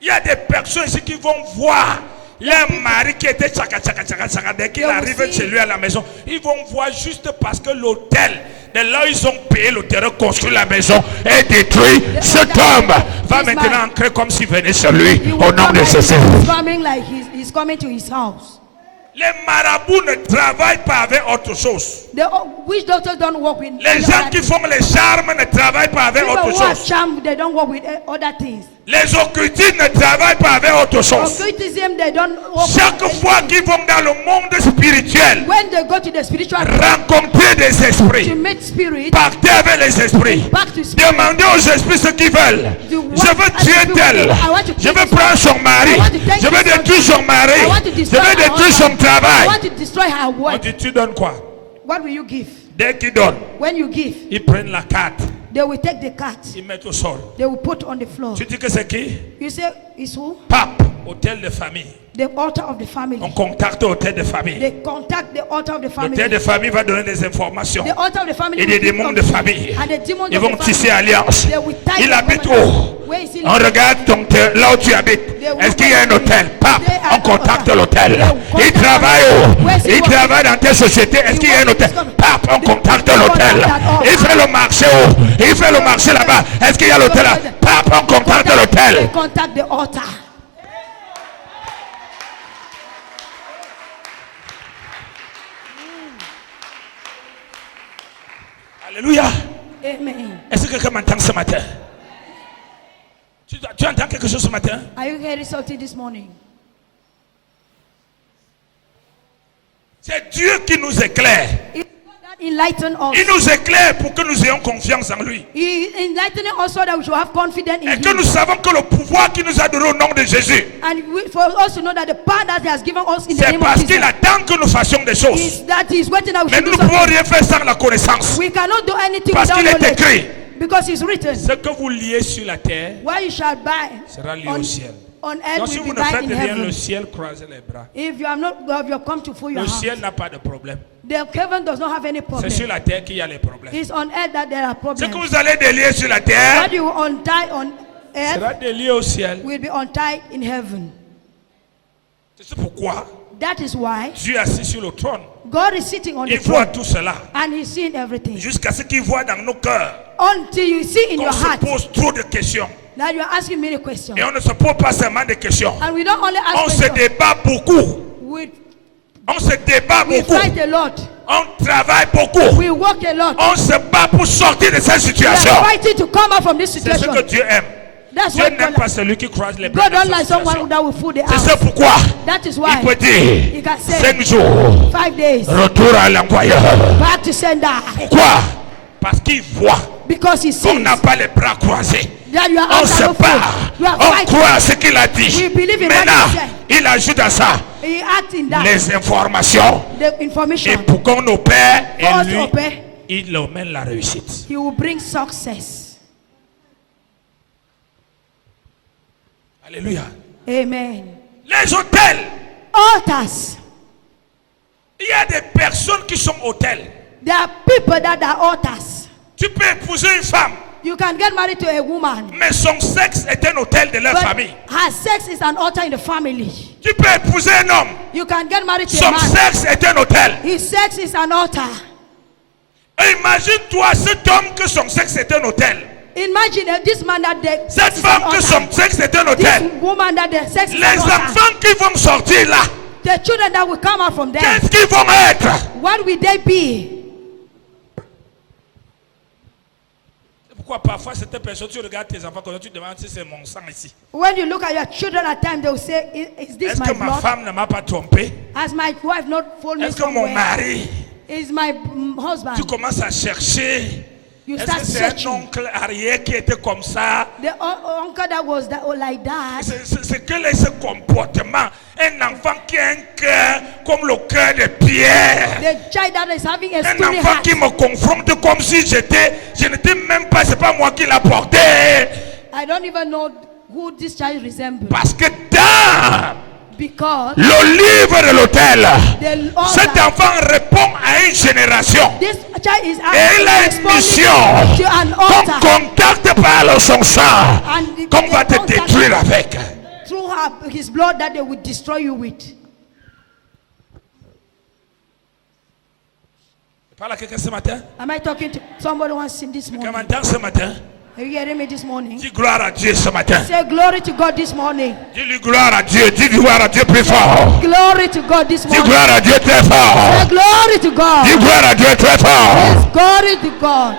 Il y a des personnes ici qui vont voir leur mari qui était tchaka tchaka tchaka tchaka. Dès qu'il They will arrive see- chez lui à la maison, ils vont voir juste parce que l'hôtel, de là ils ont payé le terrain, construit la maison et détruit. Cet homme va This maintenant man- entrer comme s'il venait chez lui He au will nom come de like Jésus. he's coming like he's coming to his house. Les marabouts ne travaillent pas avec autre chose. The witch doctors don't work with Les gens qui font les charmes ne travaillent pas avec people autre who are chose. charmed, they don't work with other things. Les occultistes ne travaillent pas avec autre chose. Occultism, they don't work Chaque with fois anything. qu'ils vont dans le monde spirituel, When they go to the spiritual realm rencontrer des to esprits, meet spirit, partez avec les esprits, back to spirit. demandez aux esprits ce qu'ils veulent. You Je want- veux I tuer want to- tel, I want to je take veux this prendre son mari, I want to take je veux this détruire son mari, I want to je destroy veux her détruire husband. son travail. I want to destroy her On work. dit, tu donnes quoi? What will you give? Dès qu'ils donnent, When you give, ils prennent la carte, they will take the card. ils mettent au sol. They will put on the floor. Tu dis que c'est qui? You say, it's who? Pape. Hôtel de famille. the altar of the family. On contacte l'hôtel de famille. They contact the altar of the family. L'hôtel de famille va donner des informations. The altar of the family Et des will give démons de something. famille. And the demons Ils of vont the tisser family, alliance. they will tie Il the habite covenant. où? Where is he On living? regarde là où tu habites. Est-ce qu'il y a un hôtel? Pape, on contacte l'hôtel. Il travaille où? Il travaille dans telle société. Est-ce qu'il y a un hôtel? Pape, on contacte l'hôtel. Il fait le marché où? Il fait le marché là-bas. Est-ce qu'il y a l'hôtel là? Pape, on contacte They l'hôtel. contact the altar. Alléluia. Amen. Est-ce que quelqu'un m'entend ce matin? Tu entends quelque chose ce matin? Are you hearing something this morning? C'est Dieu qui nous éclaire. It's God that enlighten us. Il nous éclaire pour que nous ayons confiance en lui. He enlightened us so that we should have confidence in Et que Him. nous savons que le pouvoir qu'il nous a donné au nom de Jésus, And for us to know that the power that He has given us in the c'est name of parce qu'il Jesus attend que nous fassions des choses. is that He is waiting that we Mais should nous do ne pouvons something. rien faire sans la connaissance. We cannot do anything Parce without qu'il est knowledge. écrit. Because it's written, Ce que vous liez sur la terre what you shall buy sera lié on, au ciel. on Donc earth si will vous be ne buy faites in rien, heaven. le ciel croisez les bras. If you have not if you have come to full your Le heart, ciel n'a pas de problème. the heaven does not have any C'est sur problem. la terre qu'il y a les problèmes. It's on earth that there are Ce que problems. vous allez délier sur la terre What you untie on earth sera délié au ciel. will be untied in heaven. C'est pourquoi That is why Dieu est assis sur le trône. God is sitting on Il the voit throne tout cela. and He's seeing everything. Jusqu'à ce qu'il voit dans nos cœurs Until you see in qu'on your se heart pose trop de questions. that you are asking many questions. Et on ne se pose pas seulement des questions. And we don't only On ask se questions. débat beaucoup. We On se débat we beaucoup. fight a lot. On travaille beaucoup. We work a lot. On se bat pour sortir de cette We situation. are fighting to come out from this C'est ce que situation. Dieu aime. That's Dieu why n'aime God, pas celui qui croise les bras God dans don't like cette someone situation. that will fool the C'est house. ça pourquoi That is il why peut dire He can say 5 jours, 5 days retour à l'envoyeur. back to sender. Pourquoi? Parce qu'il voit Because He on sees n'a pas les bras croisés. that you are On out se of bat. You are On fighting. croit à ce qu'il a dit. We believe in what Maintenant, He said. il ajoute à ça He acts in that. les informations. The Et information. pour qu'on opère, For us et to lui, obey, il emmène la réussite. He will bring success. Alléluia. Amen. Les hôtels. Altars. Il y a des personnes qui sont hôtels. There are people that are altars. Tu peux épouser une femme, You can get married to a woman, mais son sexe est un hôtel de leur but famille. her sex is an altar in the family. Tu peux épouser un homme, You can get married to a son man. sexe est un hôtel. His sex is an altar. Et imagine-toi cet homme que son sexe est un hôtel. Imagine this man that the sex Cette is an femme que altar. son sexe est un This hôtel. woman that the sex is Les an altar. enfants qui vont sortir là, The children that will come out from there, qu'est-ce qu'ils vont être? what will they be? C'est pourquoi parfois certaines personnes, tu regardes tes enfants, quand tu demandes si c'est mon sang ici. When you look at your children at times, they will say, is this Est-ce my que ma blood? femme ne m'a pas trompé? Has my wife not followed me Est-ce que mon somewhere? mari, Is my husband? tu commences à chercher? You Est-ce start que c'est un searching. oncle arrière qui était comme ça? The uncle that was like that. C'est quel est ce comportement? Un enfant qui a un cœur comme le cœur de Pierre. The child that is having a Un stony enfant heart. qui me confronte comme si je n'étais même pas, c'est pas moi qui l'ai porté. I don't even know who this child resembles. Parce que dans Because le livre de l'autel, the cet altar, enfant répond à une génération. this child is Et il a une responding mission to an qu'on altar. contacte par son sang, And qu'on va te contact détruire avec. through his blood that they will destroy you with. Je parle à quelqu'un ce matin? Am I talking to somebody who has seen this Quelqu'un morning? m'entend ce matin? Are you hearing me this morning? Dis gloire à Dieu ce matin. Say glory to God this morning. Dis-lui gloire à Dieu. Dis gloire à Dieu plus fort. Glory to God this Dis morning. gloire à Dieu très Say fort. glory to God. Dis gloire à Dieu très fort. Yes, glory to God.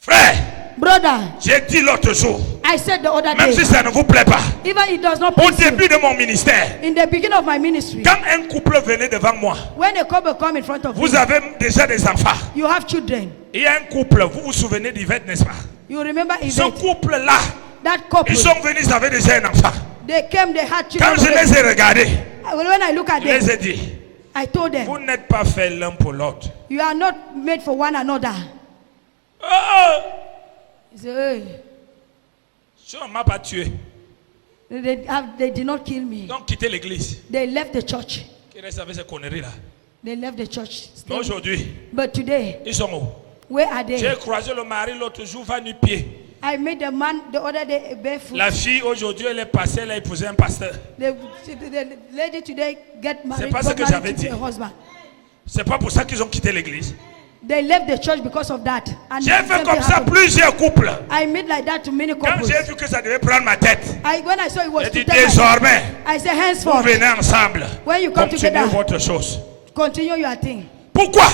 Frère, Brother, j'ai dit l'autre jour, I said the other même day, si ça ne vous plaît pas, even it does not au please you, début de mon ministère, in the beginning of my ministry, quand un couple venait devant moi, when a couple come in front of vous you, avez déjà des enfants. you have children. Il y a un couple, vous vous souvenez d'Yvette, n'est-ce pas? You remember Ce Yvette? couple-là, That couple, ils sont venus, ils avaient déjà un enfant. they came, they had Quand children. je les ai regardés, When I look at je les them, ai dit, I told them, vous n'êtes pas faits l'un pour l'autre. you are not made for one another. Oh, He said, hey, si on ne m'a pas tué, They did not kill me. Donc quitter l'église. They left the church. Qui reste avec ces conneries là? They left the church. Mais aujourd'hui, But today, ils sont où? where are J'ai they? croisé le mari l'autre jour, va nu-pied. I met the man the other day barefoot. La fille aujourd'hui, elle est passée, elle a épousé un pasteur. The lady today get married, pas ce que got j'avais married to dit. a husband. C'est pas pour ça qu'ils ont quitté l'église. They left the church because of that. And J'ai the fait same comme thing ça happened. plusieurs couples. I made like that to many Quand couples. j'ai vu que ça devait prendre ma tête, When I saw it was j'ai to dit take my- désormais, I said vous henceforth, venez ensemble. when you come Continuez together, votre chose. continue your thing. Pourquoi?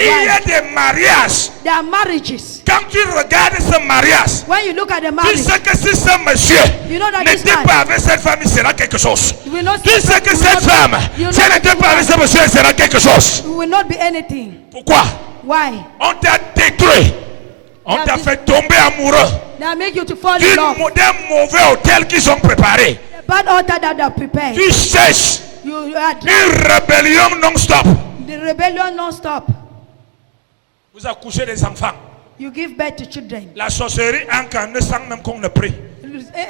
Il y a des mariages. There are marriages. Quand tu regardes ce mariage, When you look at the tu marriage, sais que si ce monsieur you know that this n'était man pas avec cette femme, il sera quelque chose. will not Tu sais que cette femme, si elle n'était pas avec ce monsieur, elle sera quelque chose. will not be anything. Pourquoi? Why? On t'a détruit. On t'a fait tomber amoureux They make you to fall in love. d'un mauvais hôtel qu'ils ont préparé. The bad altar that they are prepared. Tu cherches You are une rébellion non-stop. the rebellion non-stop. Vous accouchez des enfants. You give birth to children. La sorcellerie incarnée sans même qu'on ne prie.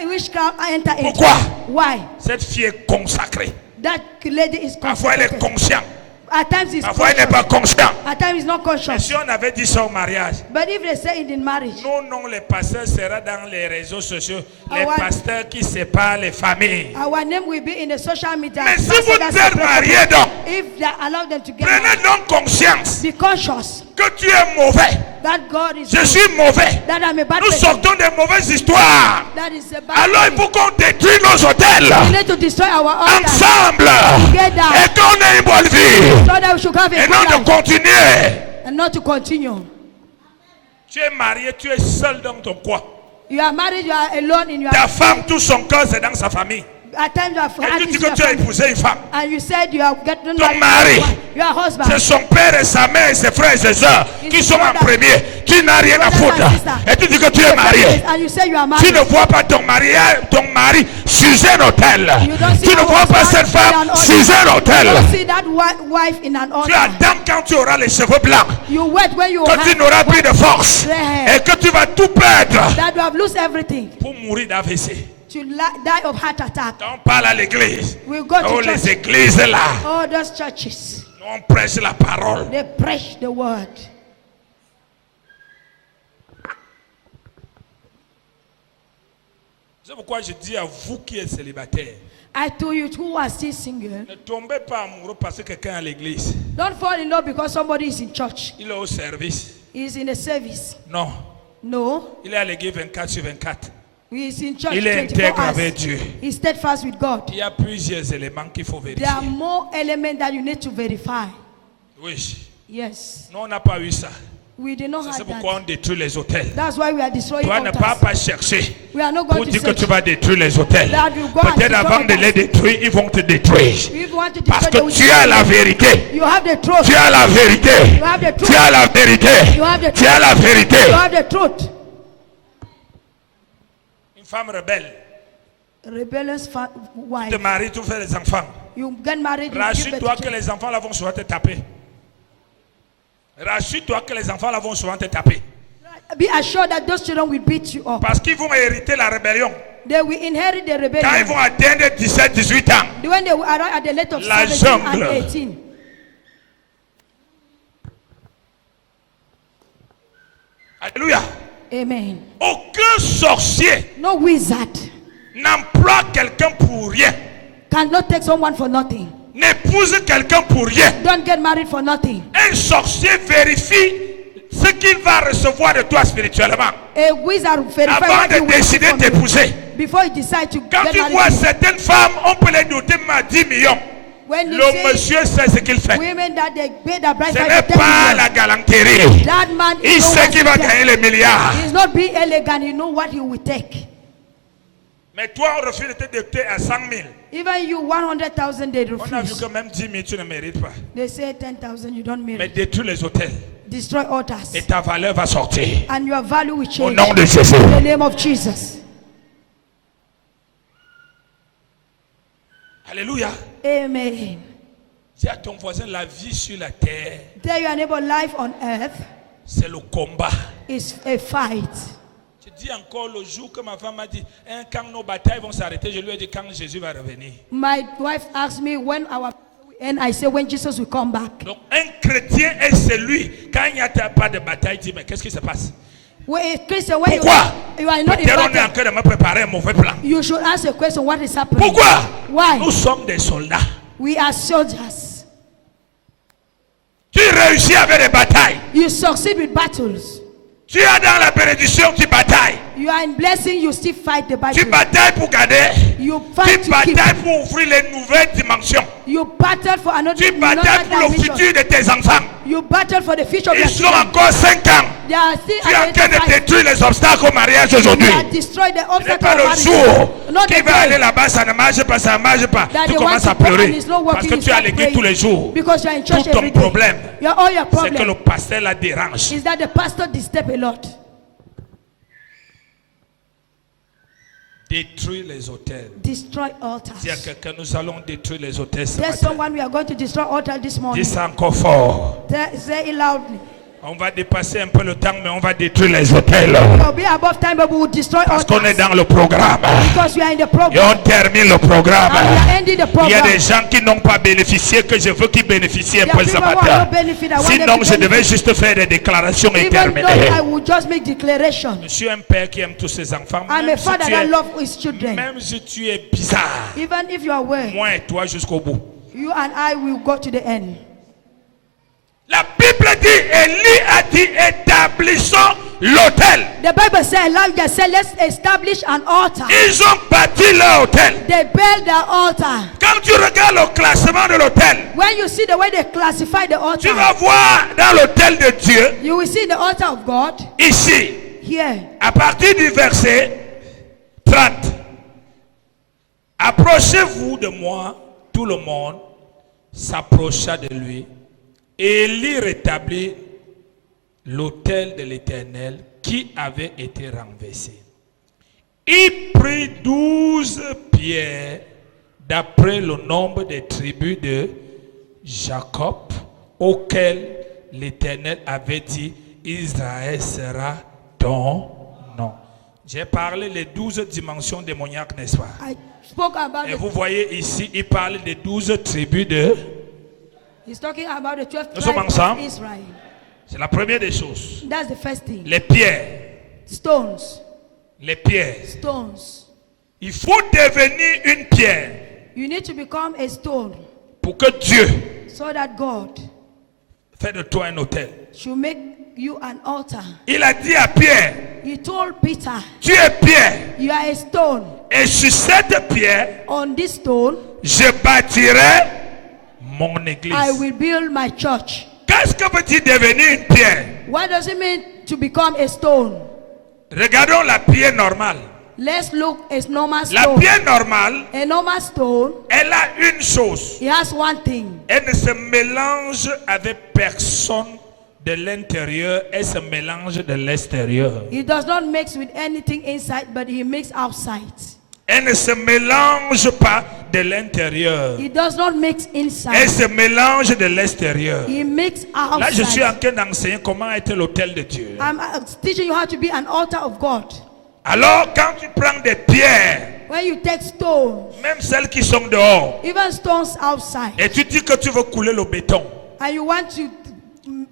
Witchcraft enter into. Pourquoi? Why? Cette fille est consacrée. That lady is Parfois elle est consecrated. consciente. At times it's Parfois elle n'est pas conscious. consciente. At times it's not Mais conscious. si on avait dit ça au mariage, But if they say it in marriage, non, les pasteurs seront dans les réseaux sociaux. Les Our- pasteurs qui séparent les familles. our name will be in the social media. Mais si Pastor vous that êtes separate mariés people. donc, If they allow them to get prenez married, donc conscience be conscious que tu es mauvais. that God is Je good, suis mauvais. that I'm a bad Nous person. sortons des mauvaises histoires. That is a bad Alors il thing. faut qu'on détruise nos hôtels We need to destroy our altars ensemble Together. et qu'on ait une bonne vie. so that we should have a Et good non de life continuer. and not to continue. Tu es marié, tu es seul dans ton coin. You are married, you are alone in your Ta femme, tout son cœur, c'est dans sa famille. At times you are Et tu dis que tu as épousé une femme. and you said you are getting Ton married. mari. Your C'est husband. son père et sa mère et ses frères et ses soeurs qui sont en premier. Tu n'as rien à foutre. Et tu dis que tu es marié. And you say you are Tu married. ne vois pas ton mari sur un hôtel. You don't see Tu ne our vois pas husband cette femme in an sur altar. un You hôtel. don't see that wife in an Tu altar. attends quand tu auras les cheveux blancs. You wait when you Que tu n'auras plus de force. hair. Et que tu vas tout perdre That you have lost everything pour mourir d'AVC. to die of heart attack. Quand on parle à l'église, We go oh to les church. églises là, All those churches, nous on prêche la parole. they preach the word. C'est pourquoi je dis à vous qui êtes célibataires, I told you who are still single, ne tombez pas amoureux parce que quelqu'un est à l'église. don't fall in love because somebody is in church. Il est au service. He is in a service. Non, No, il est à l'église 24 sur 24. he is in church Il est 24 intègre avec hours. Dieu. He's steadfast with God. Il y a plusieurs éléments qu'il faut There are vérifier. more elements that you need to verify. Oui, Yes, nous on n'a pas eu ça. we did not C'est have pourquoi that. on détruit les hôtels. That's why we are destroying Toi ne pars altars. pas chercher We are not pour going to dire que search. tu vas détruire les hôtels. That you go and Peut-être destroy avant de altars. les détruire, ils vont te détruire. If you want to Parce destroy, que they will tu as la destroy you. vérité. You have the truth. Tu as la vérité. You have the truth. Tu as la vérité. You have the Tu as la vérité. You have the truth. Une femme rebelle. Rebellious Tu wife. te maries, tu fais les enfants. You get married. You give Rassure-toi birth que to les enfants là vont souvent te taper. Rassure-toi que les enfants là vont souvent te taper. Be assured that those children will beat you up. Parce qu'ils vont hériter la rébellion. They will inherit the Quand ils rebellion. vont atteindre 17, 18 ans. When they will arrive at the late of La 17 and jungle. 18. Alléluia. Amen. Aucun sorcier No wizard n'emploie quelqu'un pour rien. cannot take someone for nothing. N'épouse quelqu'un pour rien. Don't get married for nothing. Un sorcier vérifie ce qu'il va recevoir de toi spirituellement A wizard verify avant what he de will décider receive de from you t'épouser. before you decide to Quand get tu married. vois to you. certaines femmes, on peut les doter même à 10 millions. When you Le see monsieur sait ce qu'il fait. women that they pay their bride Ce price n'est for 10 pas million, la galanterie. that man Il knows sait what qu'il he va take. gagner les milliards. He's not being elegant. He know what he will take. Mais toi, on refuse de te doter à 100 000. Even you 100,000 they On a vu refuse. que même 10 000, tu ne mérites pas. They say 10,000 you don't Mais merit. détruis les hôtels. Destroy altars. Et ta valeur va sortir. And your value will Au change. nom de Jésus. In the name of Jesus. Alléluia. Amen. Dis à ton voisin, la vie sur la terre, Tell your neighbor life on earth c'est le combat. is a fight. Tu dit encore le jour que ma femme m'a dit, quand nos batailles vont s'arrêter, je lui ai dit quand Jésus va revenir. My wife asked me when our and I say when Jesus will come back. Donc un chrétien est celui, quand il n'y a pas de bataille, il dit mais qu'est-ce qui se passe? Christian, Pourquoi? you are not Peut-être on est en invited, train de me préparer un mauvais plan. you should ask a question, what is happening? Pourquoi? Why? Nous sommes des soldats. We are soldiers. Tu réussis avec des batailles. You succeed with battles. Tu es dans la bénédiction, tu batailles. You are in blessing, you still fight the Tu battle. batailles pour garder. You Tu fight to keep. batailles pour ouvrir les nouvelles dimensions. You battle for another, Tu batailles pour le dimension. futur de tes enfants. You battle for the future of your Ils ont children. encore 5 ans. They are still Tu es en train de identified. détruire les obstacles au mariage aujourd'hui. You have destroyed the Ce n'est obstacle pas of le marriage. jour Not qui the va aller day là-bas, ça ne marche pas, ça ne marche pas. that Tu they want commences to à go and pleurer it's not parce working, que you tu es à start l'église praying. tous les jours. Because you are in church Tout ton every day. problème, All your c'est que problem le pasteur la dérange. is that the pastor disturb a lot. Détruire les hôtels. Destroy altars. Dis à quelqu'un, nous allons détruire les hôtels ce There's matin. someone we are going to destroy altar this morning. Dis ça encore fort. Say it loudly. On va dépasser un peu le temps, mais on va détruire les hôtels. We'll be above time, but we will destroy Parce qu'on est altars. dans le programme. Because we are in the Et program. on termine le programme. And we are ending the Il y a program. des gens qui n'ont pas bénéficié, que je veux qu'ils bénéficient un There are peu ce people who matin. have no benefit. I want them Sinon, to je devais benefit. juste faire des déclarations et Even though I terminer. will just make declaration. Je suis un père qui aime tous ses enfants. I'm a Même si father tu that es, loves his children. même si tu es bizarre, Even if you are aware, moi et toi jusqu'au bout. you and I will go to the end. La Bible dit, Élie a dit, établissons l'autel. The Bible says, Elijah said, let's establish an altar. Ils ont bâti leur hôtel. They built their altar. Quand tu regardes le classement de l'hôtel, When you see the way they classify the tu vas altar, voir dans l'hôtel de Dieu, you will see the altar of God ici, here. à partir du verset 30. Approchez-vous de moi, tout le monde s'approcha de lui. Et Élie rétablit l'autel de l'Éternel qui avait été renversé. Il prit 12 pierres d'après le nombre des tribus de Jacob auxquelles l'Éternel avait dit, Israël sera ton nom. J'ai parlé des 12 dimensions démoniaques, n'est-ce pas? I spoke about Et the, vous voyez ici, il parle des 12 tribus de... he's talking about the 12 Nous sommes tribes ensemble. of Israel. C'est la première des choses. That's the first thing. Les pierres. Stones. Les pierres. Stones. Il faut devenir une pierre You need to become a stone pour que Dieu so that God fait de toi un autel. should make you an altar. Il a dit à Pierre, He told Peter, tu es pierre. you are a stone. Et sur cette pierre, On this stone, je bâtirai mon I église. will build my church. Qu'est-ce que veut dire devenir une pierre? What does it mean to become a stone? Regardons la pierre normale. Let's look at normal La stone. pierre normale, A normal stone, elle a une chose. it has one thing. Elle ne se mélange avec personne de l'intérieur, elle se mélange de l'extérieur. He does not mix with anything inside, but he mix outside. Elle ne se mélange pas de l'intérieur. He does not mix Elle inside. se mélange de l'extérieur. He mix Là, je suis en outside. train d'enseigner comment être l'autel de Dieu. I'm teaching you how to be an altar of God. Alors, quand tu prends des pierres, When you take stones, même celles qui sont dehors, even stones outside, et tu dis que tu veux couler le béton, and you want to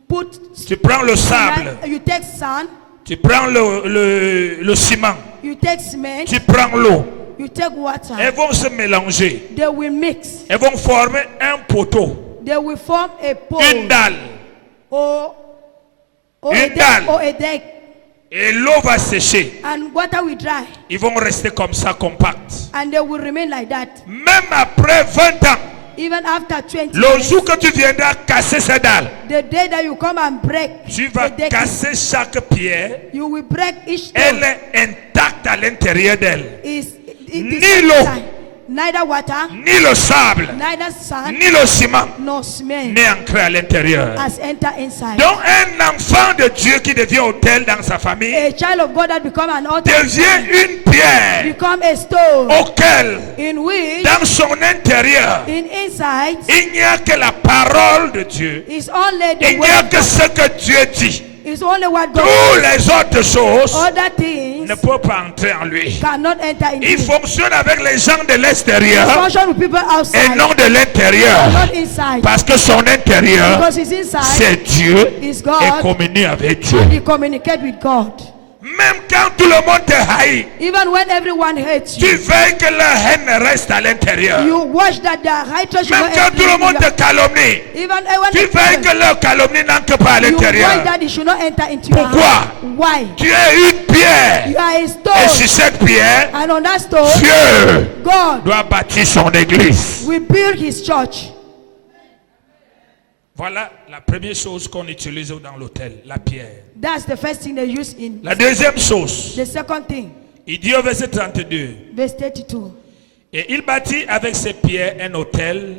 put, tu prends le sable, you take sand, tu prends le ciment, you take cement, tu prends l'eau, you take water. elles vont se mélanger. They will mix. Elles vont former un poteau, They will form a une pole dalle. or Une a dalle. deck, or a deck, Et l'eau va sécher. and water will dry, Ils vont rester comme ça, compacts. and they will remain like that. Même après 20 ans, Even after 20 le years, jour que tu viendras casser ces dalles, the day that you come and break tu vas the deck, casser chaque pierre. you will break each Elle stone. est intacte à l'intérieur d'elle. It Ni is l'eau. inside. Neither water, Ni le sable, neither sand, ni le ciment nor cement n'est ancré à l'intérieur. has entered inside. Donc un enfant de Dieu qui devient autel dans sa famille A child of God that become an altar devient une pierre become a stone auquel, in which dans son intérieur, in inside il n'y a que la parole de Dieu. is only the Il n'y a word. que ce que Dieu dit. Is only what God Toutes les autres choses other things things ne peut pas entrer en lui. cannot enter in Il him. fonctionne avec les gens de He l'extérieur function with people et outside, non de l'intérieur. not inside. Parce que son intérieur, Because he's inside, c'est Dieu is et God, communie avec Dieu. and he communicate with God. Même quand tout le monde te haït, Even when everyone hates tu you, veilles que la haine reste à l'intérieur. you watch that their hatred should Même not quand enter tout le in monde you. te calomnie, Even when tu veilles que leur calomnie n'entre pas à you watch l'intérieur. that it should not enter into your Pourquoi? heart. Why? Tu es une pierre. You are a Et stone, sur cette pierre, and on that stone, Dieu God doit bâtir son église. will build his church. Voilà la première chose qu'on utilise dans l'autel, la pierre. That's the first thing they use in. La deuxième chose, The second thing, il dit au verset 32, verse 32. et il bâtit avec ses pierres un autel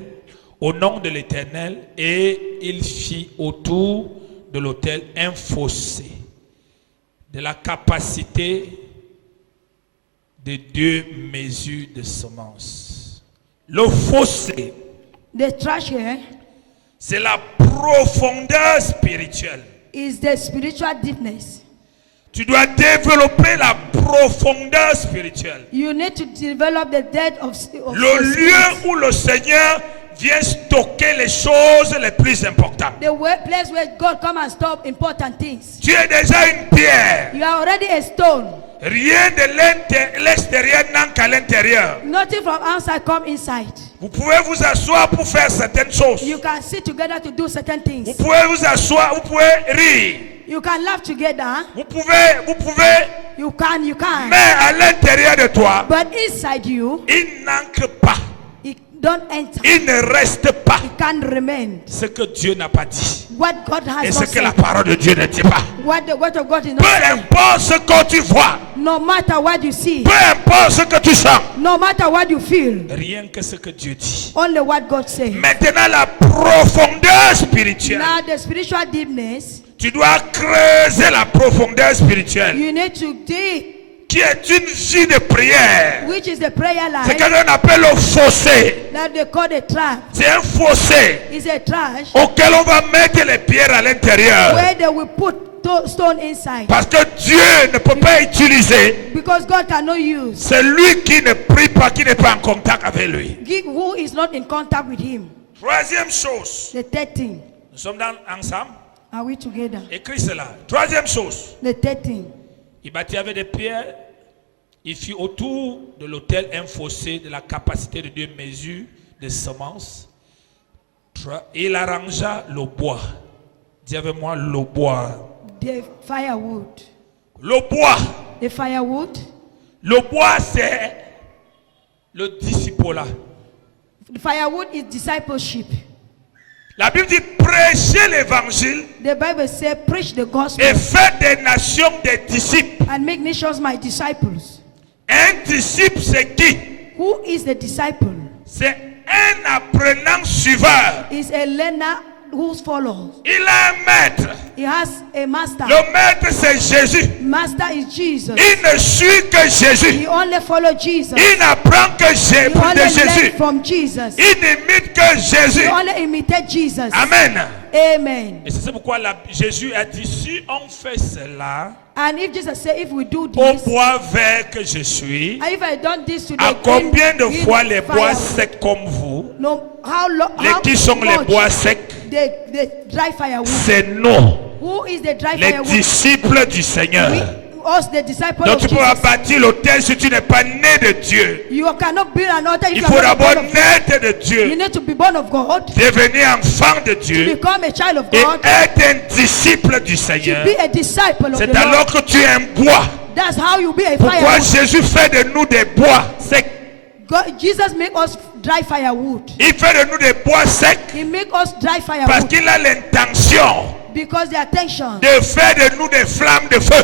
au nom de l'Éternel, et il fit autour de l'autel un fossé de la capacité de 2 mesures de semences. Le fossé, The trash here c'est la profondeur spirituelle. is the spiritual deepness. Tu dois développer la profondeur spirituelle. You need to develop the depth of Le the lieu spirit. où le Seigneur vient stocker les choses les plus importantes. The place where God come and stop important things. Tu es déjà une pierre. You are already a stone. Rien de l'extérieur n'entre qu'à l'intérieur. Nothing from outside come inside. Vous pouvez vous asseoir pour faire certaines choses. You can sit together to do certain Vous things. pouvez vous asseoir, vous pouvez rire. You can laugh together. Vous pouvez, You can. mais à l'intérieur de toi, But inside you, il n'entre pas. it don't enter. Il ne reste pas It can't remain. ce que Dieu n'a pas dit. What God Et has ce not que la said. parole de Dieu ne dit pas. What the word of God is Peu not saying. importe ce que tu vois, No matter what you see. peu importe ce que tu sens, No matter what you feel. rien que ce que Dieu dit. Only what God says. Maintenant, la profondeur spirituelle. Now the spiritual deepness, Tu dois creuser la profondeur spirituelle, you need to dig, qui est une vie de prière. which is the prayer C'est life ce qu'on appelle le fossé. that they call the trap. C'est un fossé It's a trash auquel on va mettre les pierres à l'intérieur. where they will put stone inside. Parce que Dieu ne peut pas utiliser Because God cannot use celui qui ne prie pas, qui n'est pas en contact avec lui. who is not in contact with him. Troisième chose, The third thing. nous sommes ensemble. Are we together? Écris cela. Troisième chose, The third thing. il bâtit avec des pierres. Il fit autour de l'autel un fossé de la capacité de 2 mesures de semences. Il arrangea le bois. Dis avec moi le bois. The firewood. Le bois. The firewood. Le bois, c'est le disciple. The firewood is discipleship. La Bible dit prêcher l'évangile The Bible says, preach the gospel et faire des nations des disciples. and make nations my disciples. Un disciple, c'est qui? Who is the disciple? C'est un apprenant suiveur. Is a learner who follows. Il a un maître. He has a master. Le maître, c'est Jésus. Master is Jesus. Il ne suit que Jésus. He only follows Jesus. Il n'apprend que He de only Jésus. learns from Jesus. Il n'imite que He Jésus. only imitates Jesus. Amen. Amen. Et c'est pourquoi Jésus a dit, si on fait cela, And if Jesus said, if we do au this, bois vert que je suis, and if I done this today, à combien de green fois les bois fire, secs comme vous, no, how long, les how qui sont les much bois secs, the dry firewood? c'est nous, Who is the dry les firewood? disciples du Seigneur. Us, the disciples Donc of tu peux pas Jesus. bâtir l'autel si tu n'es pas né de Dieu. You cannot build an altar if Il you faut are not d'abord born of God. naître de You Dieu, need to be born of God, devenir enfant de Dieu become a child of et God, être un disciple du to Seigneur. be a disciple of the C'est alors Lord. que tu es un bois. That's how you be a Pourquoi firewood. Jésus fait de nous des bois secs? Jesus make us dry firewood. Il fait de nous des bois secs He make us dry parce firewood qu'il a l'intention because the attention. de faire de nous des flammes de feu.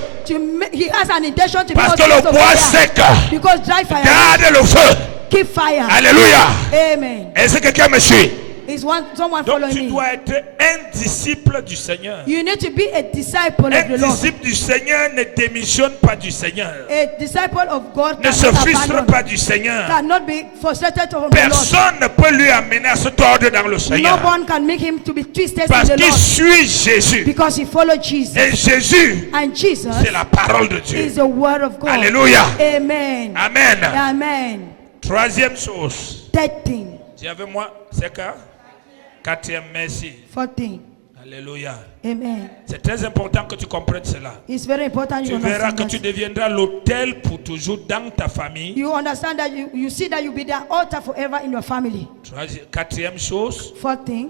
He has an intention to Parce make que us le flames of bois fire. sec Because dry firewood garde le feu. keep fire. Alléluia. Amen. Est-ce que quelqu'un me suit? Is someone Donc following tu me? dois être un disciple du Seigneur. You need to be a disciple of Un the Lord. disciple du Seigneur ne démissionne pas du Seigneur. A disciple of God Ne se cannot frustre abandon, pas du Seigneur. cannot be frustrated from the Lord. Personne ne peut lui amener à se tordre dans le No Seigneur. one can make him to be twisted in Parce the qu'il Lord suit Jésus. because he followed Jesus. Et Jésus, And Jesus c'est la parole de Dieu. is the word of God. Alléluia. Amen. Amen. Amen. Troisième chose. Third thing. Dis avec moi, c'est quoi? Quatrième, merci. Fourth thing. Alléluia. Amen. C'est très important que tu comprennes cela. It's very important Tu you verras understand que tu that. deviendras l'autel pour toujours dans ta famille. You understand that you see that you'll be the altar forever in your family. Quatrième chose, Fourth thing.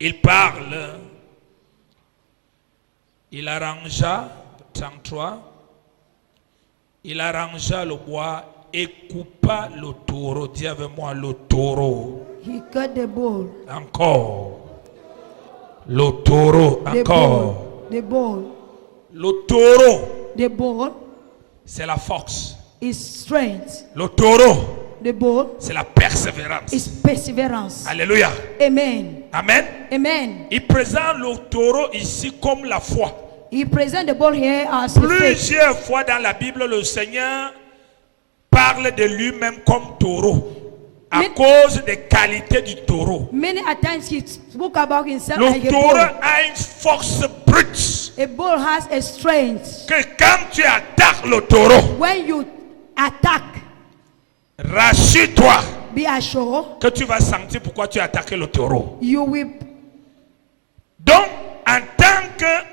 il parle, il arrangea, 33, il arrangea le bois et coupa le taureau. Dis avec moi le taureau. He cut the bull. Encore. Le taureau. The Encore. bull. The bull. Le taureau, The bull c'est la force. is strength. Le taureau, The bull c'est la persévérance. is perseverance. Alléluia. Amen. Amen. Amen. Il présente le taureau ici comme la foi. He presents the bull here as the faith. Plusieurs fois dans la Bible, le Seigneur parle de lui-même comme taureau à Mais- cause des qualités du taureau. Many a times he spoke about himself Le like a taureau bull. a une force brute A bull has a strength. que quand tu attaques le taureau, When you attack, rassure-toi be assured que tu vas sentir pourquoi tu as attaqué le taureau. you will, Donc, en tant que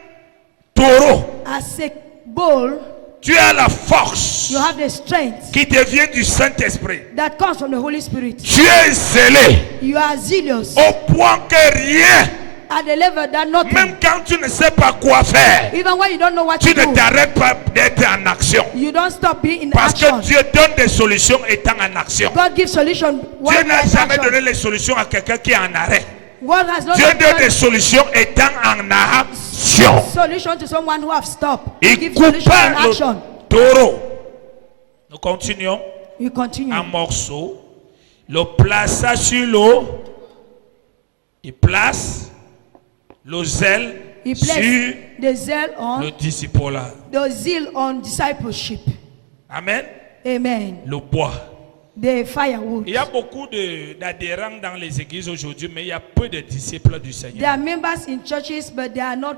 taureau, as a bull, tu as la force you have the strength qui te vient du Saint-Esprit. that comes from the Holy Spirit. Tu es zélé You are zealous au point que rien, at the level that nothing, même quand tu ne sais pas quoi faire, even when you don't know what tu to ne do, t'arrêtes pas d'être en action. you don't stop being in Parce que action. Dieu donne des solutions étant en action. God gives solution while Dieu we n'a are in jamais action. donné les solutions à quelqu'un qui est en arrêt. God has not Dieu donne des given solutions étant en action. solution to someone who have stopped. He Il gives solution in coupa action. le taureau. Nous continuons. You continue. Un morceau. Le plaça sur l'eau. Il place le zèle He sur placed the zeal le on disciple-là. the zeal on discipleship. Amen. Amen. Le bois. The firewood. Il y a beaucoup d'adhérents dans les églises aujourd'hui, mais il y a peu de disciples du There Seigneur. are members in churches, but they are not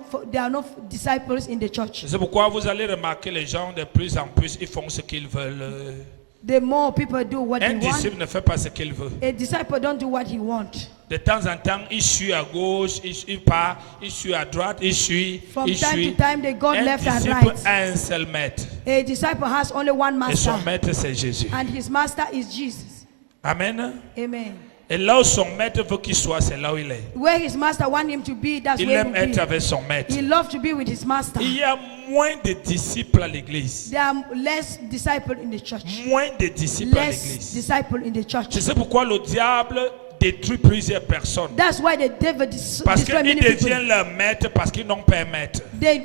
disciples in the church. C'est pourquoi vous allez remarquer les gens de plus en plus, ils font ce qu'ils veulent. The more people do what Un they want, disciple ne fait pas ce qu'il veut. a disciple don't do what he wants. De temps en temps, il suit à gauche, il part, il suit à droite, il suit, From il time suit. to time, they go Un left and disciple right. a un seul maître. A disciple has only one Et son master, maître, c'est Jésus. and his master is Jesus. Amen. Amen. Et là où son maître veut qu'il soit, c'est là où il est. Where his master wants him to be, that's Il where aime he will être be. avec son maître. He loves to be with his master. Il y a moins de disciples à l'église. There are less disciples in the church. Moins de disciples à Less l'église. disciples in the church. Je sais pourquoi le diable détruit plusieurs personnes. That's why the devil Parce destroy qu'il many people. devient leur maître parce qu'ils n'ont pas un maître.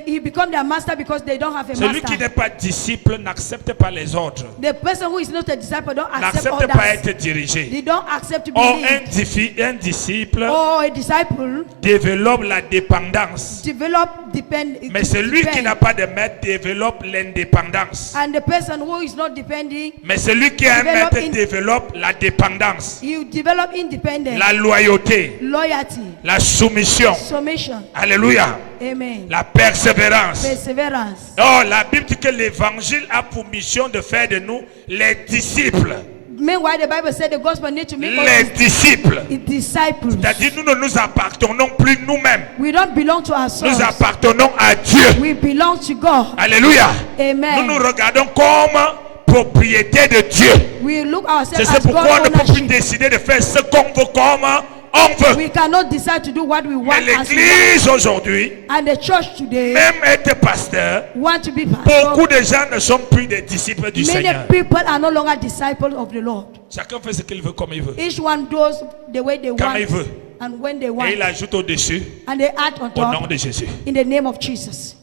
He become their master because they don't have a Celui qui master. n'est pas disciple n'accepte pas les ordres. The person who is not a disciple don't accept N'accepte pas others. être dirigé. They don't accept to be Or, lead. un disciple Or a disciple développe la dépendance. develop depend. Mais celui qui n'a pas de maître développe l'indépendance. And the person who is not depending, Mais celui qui a un Develop maître in- développe la dépendance, you develop independence, la loyauté, loyalty, la soumission. submission. Alléluia. Amen. La persévérance. Perseverance. Oh, la Bible dit que l'évangile a pour mission de faire de nous les disciples. Meanwhile, the Bible said the gospel needs to make Les us disciples. disciples. C'est-à-dire, nous ne nous appartenons plus nous-mêmes. We don't belong to Nous ourselves. appartenons à Dieu. We belong to God. Alléluia. Amen. Nous nous regardons comme propriété de Dieu. We look C'est ourselves ce as pourquoi on God ne peut plus ownership. décider de faire ce qu'on veut comme on veut. We cannot decide to do what we Mais want as we want. l'église aujourd'hui, And the church today même être pasteur, want to be pastor. beaucoup de gens ne sont plus des disciples du Many Seigneur. people are no longer disciples of the Lord. Chacun fait ce qu'il veut comme il veut. Each one does the way they Comme want il veut. and when they want. Et il ajoute au-dessus And they act on au nom top de Jésus. in the name of Jesus.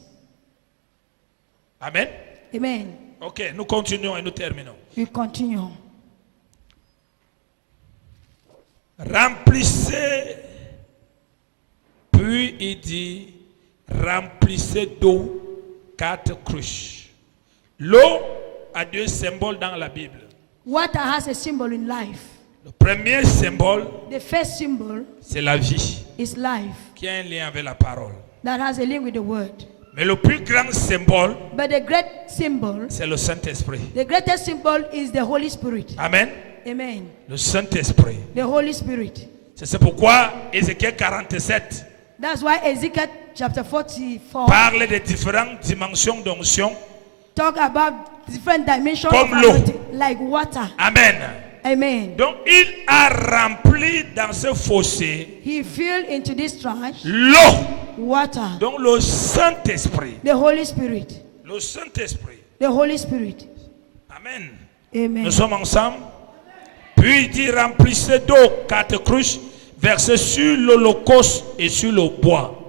Amen. Amen. Ok, nous continuons et nous terminons. We continue. remplissez, puis il dit, remplissez d'eau 4 cruches. L'eau a 2 symboles dans la Bible. Water has a symbol in life. Le premier symbole, The first symbol c'est la vie, is life, qui a un lien avec la parole. that has a link with the word. Mais le plus grand symbole, But the great symbol, c'est le Saint-Esprit. the greatest symbol is the Holy Spirit. Amen. Amen. Le Saint-Esprit. The Holy Spirit. C'est pourquoi Ézéchiel 47 That's why Ezekiel chapter 44 parle des différentes dimensions d'onction. talk about different dimensions Comme of l'eau. anointing, like water. Amen. Amen. Donc il a rempli dans ce fossé He filled into this trash l'eau. water. Donc le Saint-Esprit. The Holy Spirit. Le Saint-Esprit. The Holy Spirit. Amen. Amen. Nous sommes ensemble. Puis il dit remplissez d'eau 4 cruches, versez sur l'holocauste et sur le bois.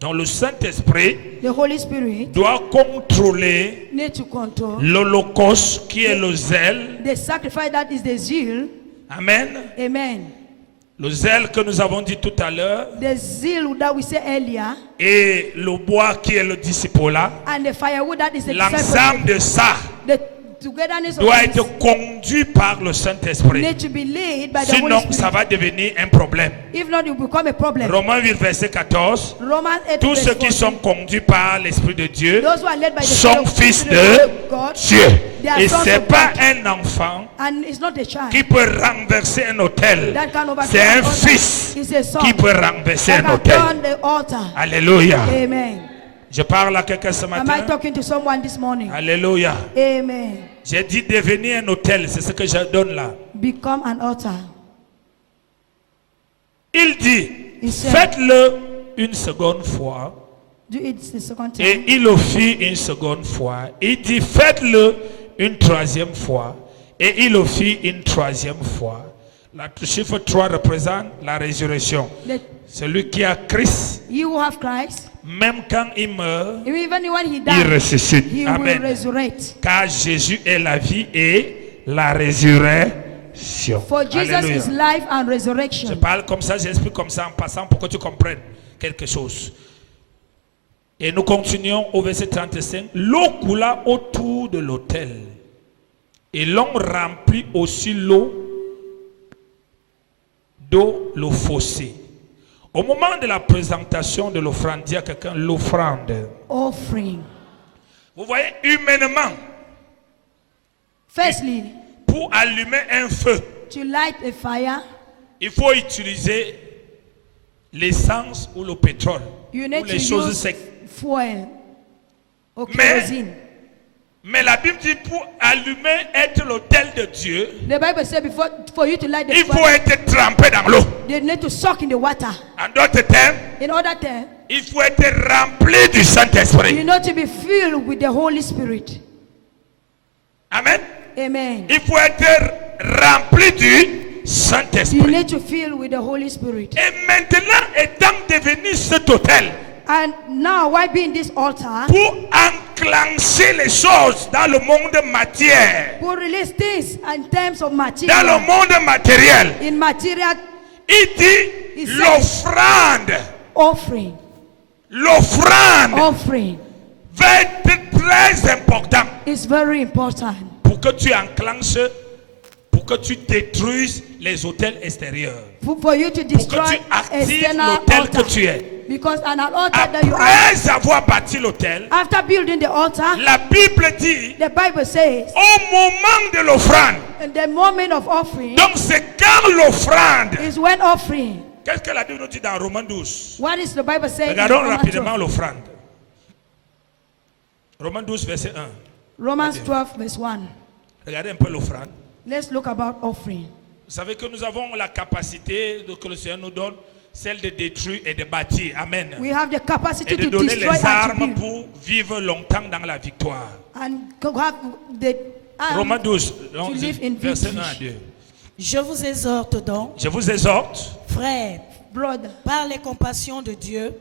Donc le Saint-Esprit The Holy Spirit doit contrôler need to control l'holocauste qui est le zèle. the sacrifice that is the zeal. Amen. Amen. Le zèle que nous avons dit tout à l'heure. The zeal that we said earlier Et le bois qui est le disciple-là. and the firewood that is the L'ensemble de ça the togetherness of doit this être conduit par le Saint-Esprit. need to be led by the Sinon, Holy ça Spirit. va devenir un problème. If not, it will become a problem. Romains 8, verset 14. Romans 8 Tous verse ceux qui 14. sont conduits par l'Esprit de Dieu Those who are led by the sont Spirit fils of de God, Dieu. they are Et sons ce n'est of pas God. un enfant And it's not a child qui peut renverser un autel. that can overturn C'est un an altar. fils It's a son qui peut renverser that un can autel. turn the altar. Alléluia. Amen. Je parle à quelqu'un ce Am I matin. talking to someone this morning? Alléluia. Amen. J'ai dit devenir un autel, c'est ce que je donne là. Become an altar. Il dit, He said, faites-le une seconde fois. do it the second time. Et il le fit une seconde fois. Il dit, faites-le une troisième fois. Et il le fit une troisième fois. Le chiffre 3 représente la résurrection. The- Celui qui a Christ, you who have Christ, même quand il meurt, even when he il dies, ressuscite. he will Amen. resurrect. Car Jésus est la vie et la résurrection. For Jesus Alléluia. is life and Je resurrection. parle comme ça, j'explique comme ça en passant pour que tu comprennes quelque chose. Et nous continuons au verset 35. L'eau coula autour de l'autel. Et l'on remplit aussi d'eau le fossé. Au moment de la présentation de l'offrande, dit à quelqu'un l'offrande. Offering. Vous voyez, humainement, Firstly, pour allumer un feu, to light a fire, il faut utiliser l'essence ou le pétrole. you Ou need to les choses use secs. fuel or Mais- kerosene. Mais la Bible dit pour allumer, être l'autel de Dieu, The Bible says for you to light the il faut fire, être trempé dans l'eau. you need to soak in the water. En d'autres termes, In other terms, il faut être rempli du you Saint-Esprit. need to be filled with the Holy Spirit. Amen. Amen. Il faut être rempli du You Saint-Esprit. need to fill with the Holy Spirit. Et maintenant, étant devenu cet autel, And now, why be in this altar? pour enclencher les choses dans le monde matière, To release things in terms of dans le material. monde matériel, In material il dit He says- l'offrande, offering. l'offrande Offering va être très important is very important. pour que tu enclenches, pour que tu détruises les hôtels extérieurs, For you to pour que destroy tu actives external l'hôtel que altar. tu es. Because an altar that you are, Après avoir bâti l'hôtel, after building the altar, la Bible dit the Bible says, au moment de l'offrande. in the moment of offering Donc c'est quand l'offrande. is when offering. Qu'est-ce que la Bible nous dit dans Romains 12? What is the Bible saying? in Regardons Romans rapidement 12? l'offrande. Romains 12, verset 1. Romans 12, verse 1. Regardez un peu l'offrande. Let's look about offering. Vous savez que nous avons la capacité que le Seigneur nous donne, celle de détruire et de bâtir. Amen. We have the capacity Et de to donner destroy les and to armes build. pour vivre longtemps dans la victoire. And to have the Romains 12, to live in verset 1 victory. à 2. Je vous exhorte donc, Je vous exhorte frères, brother, par les compassions de Dieu,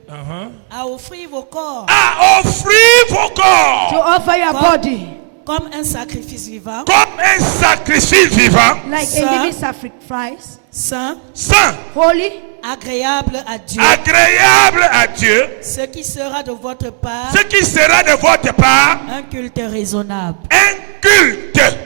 à offrir vos corps à offrir vos to corps offer your Come. body comme un sacrifice vivant, comme un sacrifice vivant, like Sir. a living sacrifice, saint, saint, holy, agréable à Dieu, agréable à Dieu, ce qui sera de votre part ce qui sera de votre part un culte raisonnable. un culte.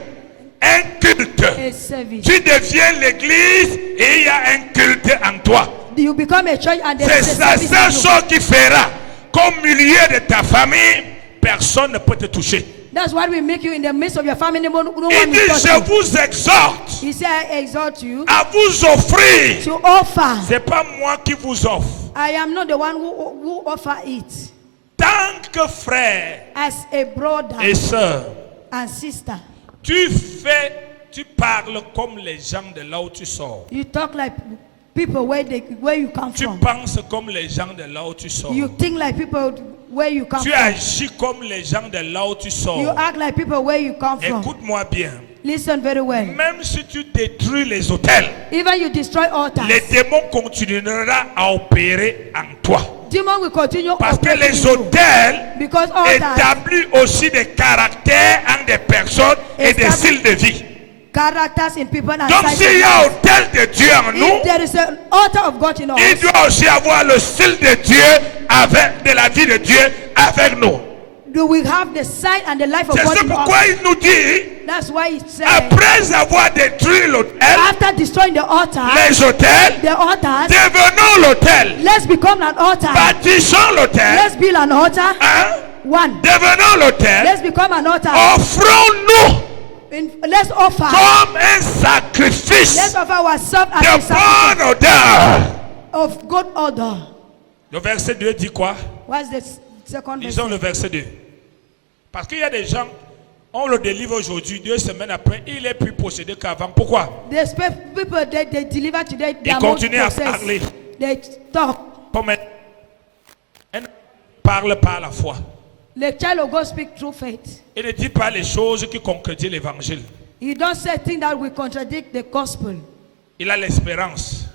Un culte. a service. Tu deviens l'église et il y a un culte en toi. You become a church and there C'est is a la service seule in you. chose qui fera qu'au milieu de ta famille, personne ne peut te toucher. That's what will make you in the midst of your family. No one Il dit, will touch je you. vous exhorte He said, I exhort you à vous offrir. to offer. C'est pas moi qui vous offre. I am not the one who offer it. Tant que frère As a brother et sœur, and sister, tu parles comme les gens de là où tu sors. you talk like people where you come Tu from. penses comme les gens de là où tu sors. You think like people where you come Tu from. agis comme les gens de là où tu You sors. act like people where you come from. Écoute-moi bien. Listen very well. Même si tu détruis les hôtels, Even you destroy altars, les démons continueront à opérer en toi. demon will continue Parce que operating les in you. hôtels Because altars établissent aussi des caractères en des personnes et des styles de vie. characters in people and Donc s'il y a hôtel de Dieu en nous, if there is an altar of God in us, il doit aussi avoir le style de Dieu avec de la vie de Dieu avec nous. do we have the sign and the life of God C'est in pourquoi us? il nous dit, That's why it says, après avoir détruit l'hôtel, after destroying the altar, les hôtels, the altars, devenons l'hôtel. let's become an altar. Bâtissons l'hôtel. Let's build an altar. Hein? One. Devenons l'hôtel. Let's become an altar. Offrons-nous Let's offer. comme un sacrifice Let's offer ourselves as de a sacrifice bonne odeur. of good order. Le verset 2 dit quoi? What's the second verse? Lisons le verset 2. Parce qu'il y a des gens, on le délivre aujourd'hui, 2 semaines après, il est plus possédé qu'avant. Pourquoi? The people they deliver today, they Ils are more continuent à possessed. parler. They talk. Comme un parle par la foi. The child of God speak through faith. Il ne dit pas les choses qui contredisent l'évangile. He don't say things that will contradict the gospel. Il a l'espérance.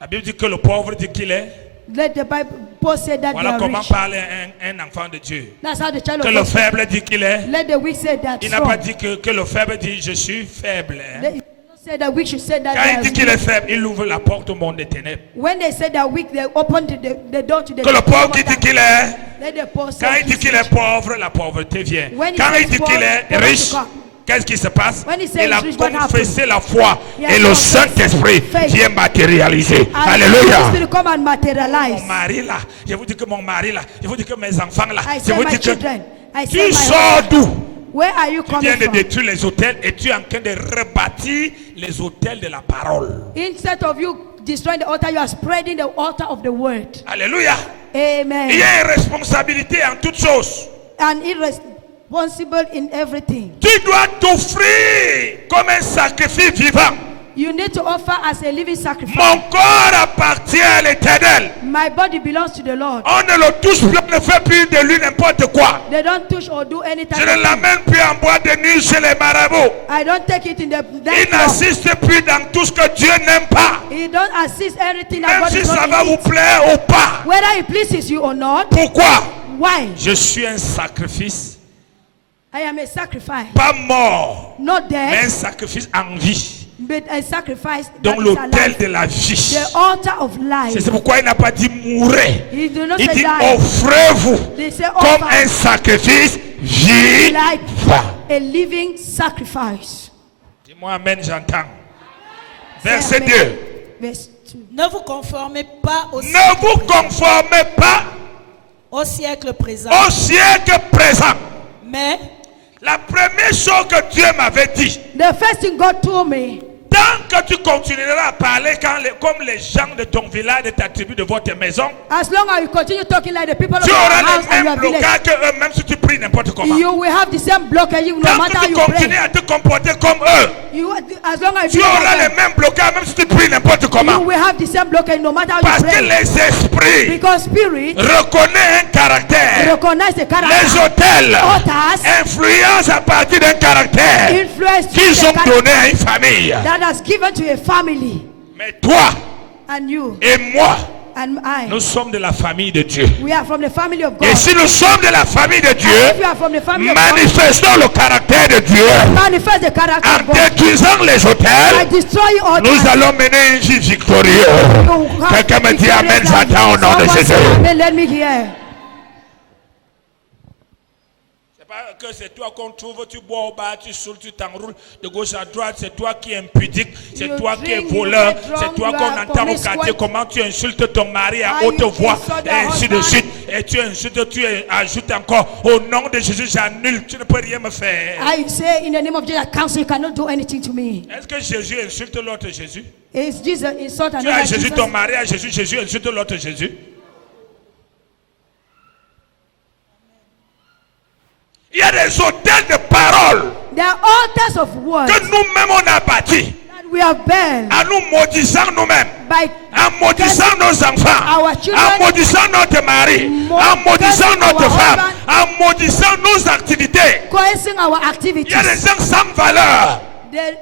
La Bible dit que le pauvre dit qu'il est. Let the Bible say that Voilà they are comment rich. parle un enfant de Dieu. That's how the child Que of le God speak. faible dit qu'il est. Let the weak say that. Il n'a pas dit que le faible dit je suis faible. Hein. They don't say that weak should say that. Quand they il are dit qu'il est weak. faible, il ouvre la porte au monde des ténèbres. When they say that weak, they open the door to the Que le pauvre qui kingdom dit of qu'il darkness. est. Let the poor say Quand il dit he's qu'il rich. est pauvre, la pauvreté vient. When he Quand il says dit qu'il est poor, riche, poverty qu'est-ce qui se passe? When he says Il a rich, what confessé la foi He has et le confessed Saint-Esprit faith. vient matérialiser. And Alléluia. the Holy Spirit come and materialize. Mon mari là, je vous dis que mon mari là, je vous dis que mes enfants là, I je say vous my dis que children. I say tu my sors d'où? Where are you Tu coming viens de from? détruire les hôtels et tu es en train de rebâtir les hôtels de la parole. Instead of you destroying the altar, you are spreading the altar of the word. Alléluia. Amen. Il y a une responsabilité en toutes choses. And irresponsible in everything. Tu dois t'offrir comme un sacrifice vivant. You need to offer as a living sacrifice. Mon corps appartient à l'Éternel. My body belongs to the Lord. On ne le touche plus, on ne fait plus de lui n'importe quoi. They don't touch or do any type Je of ne thing. l'amène plus en boîte de nuit chez les marabouts. I don't take it in the Il dance hall. n'assiste plus dans tout ce que Dieu n'aime pas. He don't assist everything that Même God si is ça not va in vous it. plaire ou pas. Whether it pleases you or not. Pourquoi? Why? Je suis un sacrifice, I am a sacrifice. pas mort, Not mais un dead, sacrifice en vie. but a sacrifice that Donc is l'autel alive. de la vie. The altar of life. C'est pourquoi il n'a pas dit mourrez. He did not Il say dit die. offrez-vous They say comme un offer sacrifice like vivant. a living sacrifice. Dis-moi amen, j'entends. Say Verset amen. 2. Verse 2. Ne vous conformez pas Ne vous conformez pas au siècle présent, au siècle présent. mais La première chose que Dieu m'avait dit, The first thing God told me, tant que tu continueras à parler comme les gens de ton village, de ta tribu, de votre maison, as long as you continue talking like the people of tu your auras house les and mêmes your village, blocages qu'eux, même si tu pries n'importe comment. you will have the same blockage no Tant matter que how tu you continues pray. à te comporter comme eux, You, as long as tu you do auras like les them, mêmes blocages même si tu pries n'importe you comment. will have the same blockage no matter how Parce you que pray. les esprits Because spirit reconnaissent un caractère. recognize the Les character, hôtels altars influencent à partir d'un caractère influence qu'ils the ont character donné à une famille. that has given to a family, Mais toi and you et moi, and I, nous sommes de la famille de Dieu. we are from the family of God. Et si nous sommes de la famille de And if Dieu, you are from the family of God, manifestons le caractère de Dieu. manifest the character En of God. détruisant les By hôtels, destroying all nous that. allons mener une vie victorieuse. Quelqu'un me dit Amen, Satan, au nom de Someone Jésus. say amen, let me hear. C'est pas que c'est toi qu'on trouve, tu bois au bar, tu saoules, tu t'enroules de gauche à droite, c'est toi qui es impudique, c'est You toi qui es drink, you voleur, get drunk, c'est toi you qu'on are entend au quartier, promiscuous. comment tu insultes ton mari à How haute you voix, insult et your ainsi de husband. suite. Et tu insultes, tu ajoutes encore, au nom de Jésus, j'annule, tu ne peux rien me faire. I say in the name of Jesus, I cancel, you cannot do anything to me. Est-ce que Jésus insulte l'autre Jésus? Is Jesus insult Tu as another Jésus, Jesus? ton mari à Jésus, Jésus insulte l'autre Jésus. Il y a des hôtels de parole There are altars of words que nous-mêmes on a bâtis that we have built en nous maudissant nous-mêmes, by en maudissant nos enfants, our children, en maudissant notre mari, en maudissant notre femme, en maudissant nos activités. coercing our Il activities. y a des gens sans valeur. There,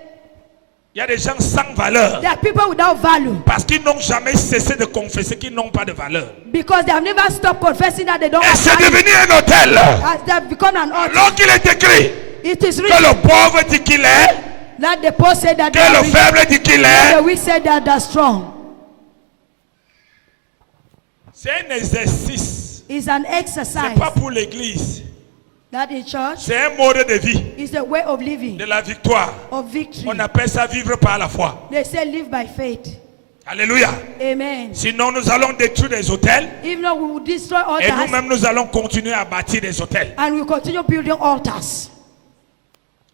Il y a des gens sans valeur there are people without value parce qu'ils n'ont jamais cessé de confesser qu'ils n'ont pas de valeur. because they have never stopped confessing that they don't Et have c'est value. devenu un hôtel. As they have become an altar. Alors qu'il est écrit It is que written le pauvre dit qu'il est, that the poor said that que they are le rich, faible dit qu'il that est. the weak said that they are strong. C'est un exercice. It's an Ce exercise n'est pas pour l'église. that in church C'est un mode de vie, is the way of living, de la victoire. of victory. On appelle ça vivre par la foi. They say live by faith. Alléluia. Amen. Sinon, nous allons détruire des hôtels Even though we will destroy et altars nous-mêmes, nous allons continuer à bâtir des hôtels. and we continue building altars.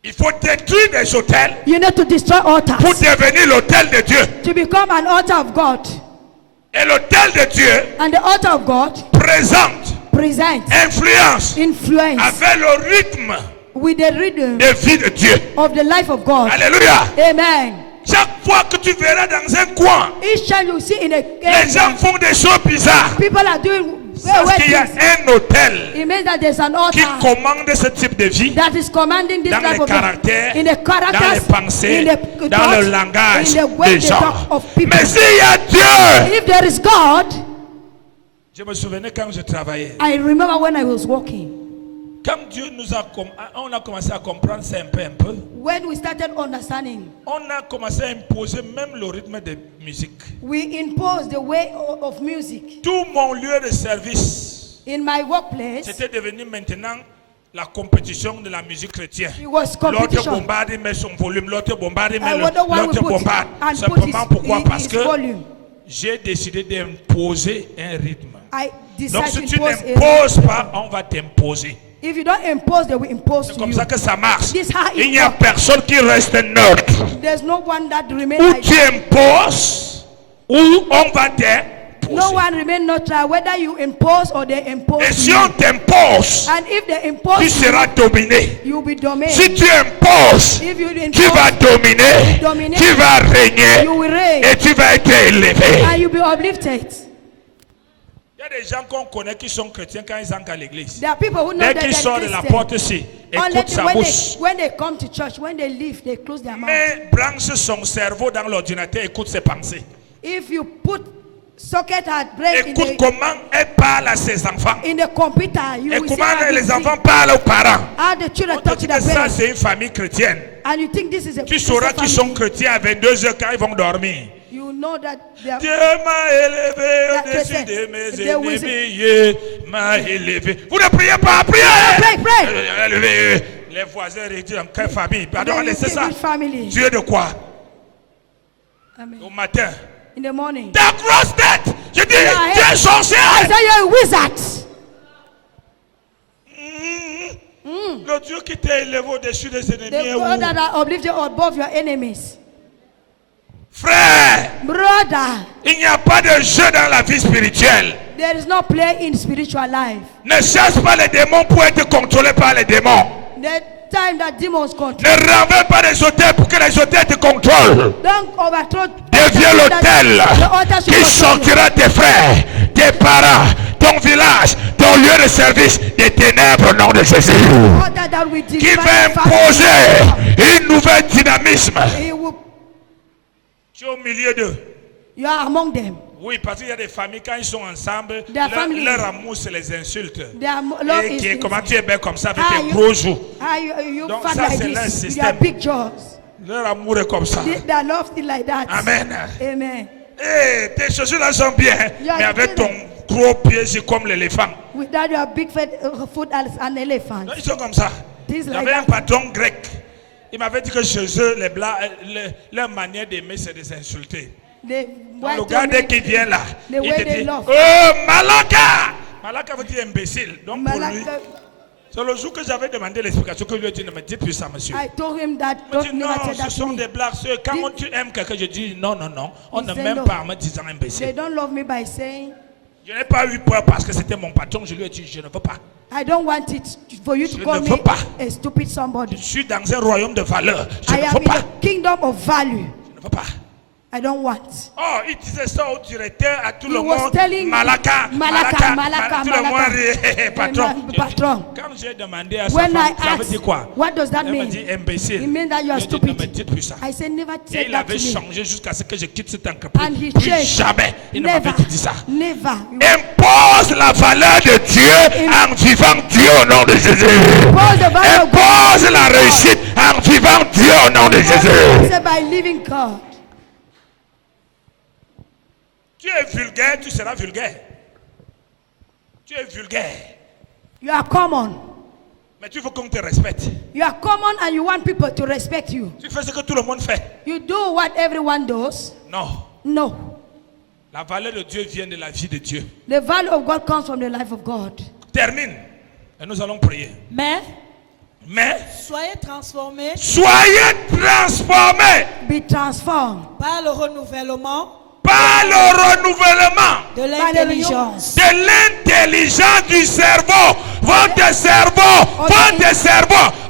Il faut détruire des hôtels You need to destroy pour altars devenir l'hôtel de Dieu. to become an altar of God. Et l'hôtel de Dieu And the altar of God présente, presents influence influence avec le rythme with the rhythm de vie de Dieu. of the life of God. Alléluia. Amen. Chaque fois que tu verras dans un coin, Each time you see in a les gens font des choses bizarres. people are doing Parce qu'il y a things. un hôtel It means that there's an qui altar commande ce type de vie that is commanding this dans type les of caractères, in the dans characters, les pensées, in the dans thoughts, le langage in the way des they gens. talk of people. Mais s'il y a Dieu, If there is God, je me souvenais quand je travaillais, I remember when I was walking. quand Dieu nous a, on a commencé à comprendre ça un peu, When we started understanding, on a commencé à imposer même le rythme de musique. we imposed the way of music. Tout mon lieu de service, In my workplace, c'était devenu maintenant la compétition de la musique chrétienne. it was L'autre competition. bombarde, il met son volume, l'autre bombarde, il met I wonder why we l'autre put bombarde. and put Simplement pourquoi? his, Parce his que volume. j'ai décidé d'imposer un rythme. I Donc decided si to tu impose n'imposes a pas, on va t'imposer. If you don't impose, they will impose C'est to comme you. ça que ça marche. This how it Il n'y a works. personne qui reste neutre. There's no one that remains Ou like tu imposes, ou on va no t'imposer. one remain neutral, whether you impose or they impose. Et si you. on t'impose, And if they impose, tu seras dominé. you will be dominated. Si tu imposes, If you tu vas impose, dominer, tu vas régner you will reign et tu vas être élevé. and you'll be uplifted. Il y a des gens qu'on connaît qui sont chrétiens quand ils entrent à l'église. There are people who know Dès that qu'ils they're sortent de la Christian. porte ici, Only écoute sa bouche. when they come to church, when they leave, they close their mouth. Mais branche son cerveau dans l'ordinateur, écoute ses pensées. If you put socket at break Écoute comment elle parle à ses enfants. in the computer, you Et will see comment how les they enfants think. parlent aux parents. How the children On te talk dit to que their ça parents. c'est une famille chrétienne. And you think this is a Tu Christian sauras qu'ils sont family. chrétiens à 22h quand ils vont dormir. You know that they are Dieu m'a élevé That au-dessus chrétien. de mes They will ennemis. Dieu m'a élevé. Vous ne priez pas, priez. Pray. Les voisins disent quelle famille. Pardon, Then you laissez think ça. which family. Dieu de quoi? Amen. Au matin. In the morning. Ta grosse tête. Je dis, Yeah, tu es I sorcier. say you're a wizard. Le Dieu qui t'a élevé au-dessus des The ennemis est God où? that are uplifted above your enemies. Frère, Brother, il n'y a pas de jeu dans la vie spirituelle. there is no play in spiritual life. Ne cherche pas les démons pour être contrôlé par les démons. The time that demons control. Ne renverse pas les hôtels pour que les hôtels te contrôlent. Don't overthrow. Deviens l'hôtel The altar should qui control you. sortira tes frères, tes parents, ton village, ton lieu de service des ténèbres au nom de Jésus. Altar that will Qui define va the family. imposer une nouvelle dynamisme. He will, Tu es au milieu d'eux. you are among them. Oui, parce qu'il y a des familles, quand ils sont ensemble, Their families. leur amour, c'est les insultes. Their love Et is qui est, comment tu es belle comme ça avec Ah, tes you- gros joues. you Donc fat ça, like c'est leur this. You système. are big jaws. Leur amour est comme ça. Their love is like that. Amen. Amen. Eh, tes chaussures là sont bien, You are mais avec good. ton gros pied, c'est comme l'éléphant. Without your big fat foot as an elephant. Non, ils sont comme ça. Things like J'avais un that. patron grec. Il m'avait dit que chez eux, les blancs, leur manière d'aimer, c'est de s'insulter. The Donc, white le gars, dès women- qu'il vient là, the il way te they dit, love. oh, Malaka! Malaka veut dire imbécile. Donc pour lui, Malaka- c'est le jour que j'avais demandé l'explication que lui a dit, ne me dites plus ça, monsieur. I told him that Il me dit, don't never non, say that ce to sont me. des blagues. Quand This- tu aimes quelqu'un, je dis, non, non, non, on He ne said m'aime no. pas en me disant They imbécile. don't love me by saying, Je n'ai pas eu peur parce que c'était mon patron. Je lui ai dit, je ne veux pas. I don't want it for you to Je call ne me veux pas. a stupid Je somebody. suis dans un royaume de valeur. Je I ne am veux in pas. a kingdom of value. Je ne veux pas. I don't want. Oh, il disait ça au directeur, à tout He le was monde. telling Malaka, Malaka, Malaka. Tout le monde Malaka. riait, patron. Amen, patron. Quand j'ai demandé à sa When I femme, ça veut asked, dire quoi? what does that Elle m'a mean? dit imbécile. It means that you are J'ai dit, ne me stupid. dites plus ça. I said, never Et say il that avait to me. changé jusqu'à ce que je quitte cette entreprise. And he Plus changed. jamais, il ne Never, m'avait dit ça. never. Impose la valeur de Dieu en vivant Dieu au nom de Jésus. Impose the value of God. Impose la réussite en vivant Dieu au nom de Jésus. Say by living God. Tu es vulgaire, tu seras vulgaire. Tu es vulgaire. You are common. Mais tu veux qu'on te respecte. You are common and you want people to respect you. Tu fais ce que tout le monde fait. You do what everyone does. Non. No. La valeur de Dieu vient de la vie de Dieu. The value of God comes from the life of God. Termine. Et nous allons prier. Mais Mais soyez transformés soyez transformés Be transformed. par le renouvellement par le renouvellement de l'intelligence. de l'intelligence du cerveau. Votre cerveau,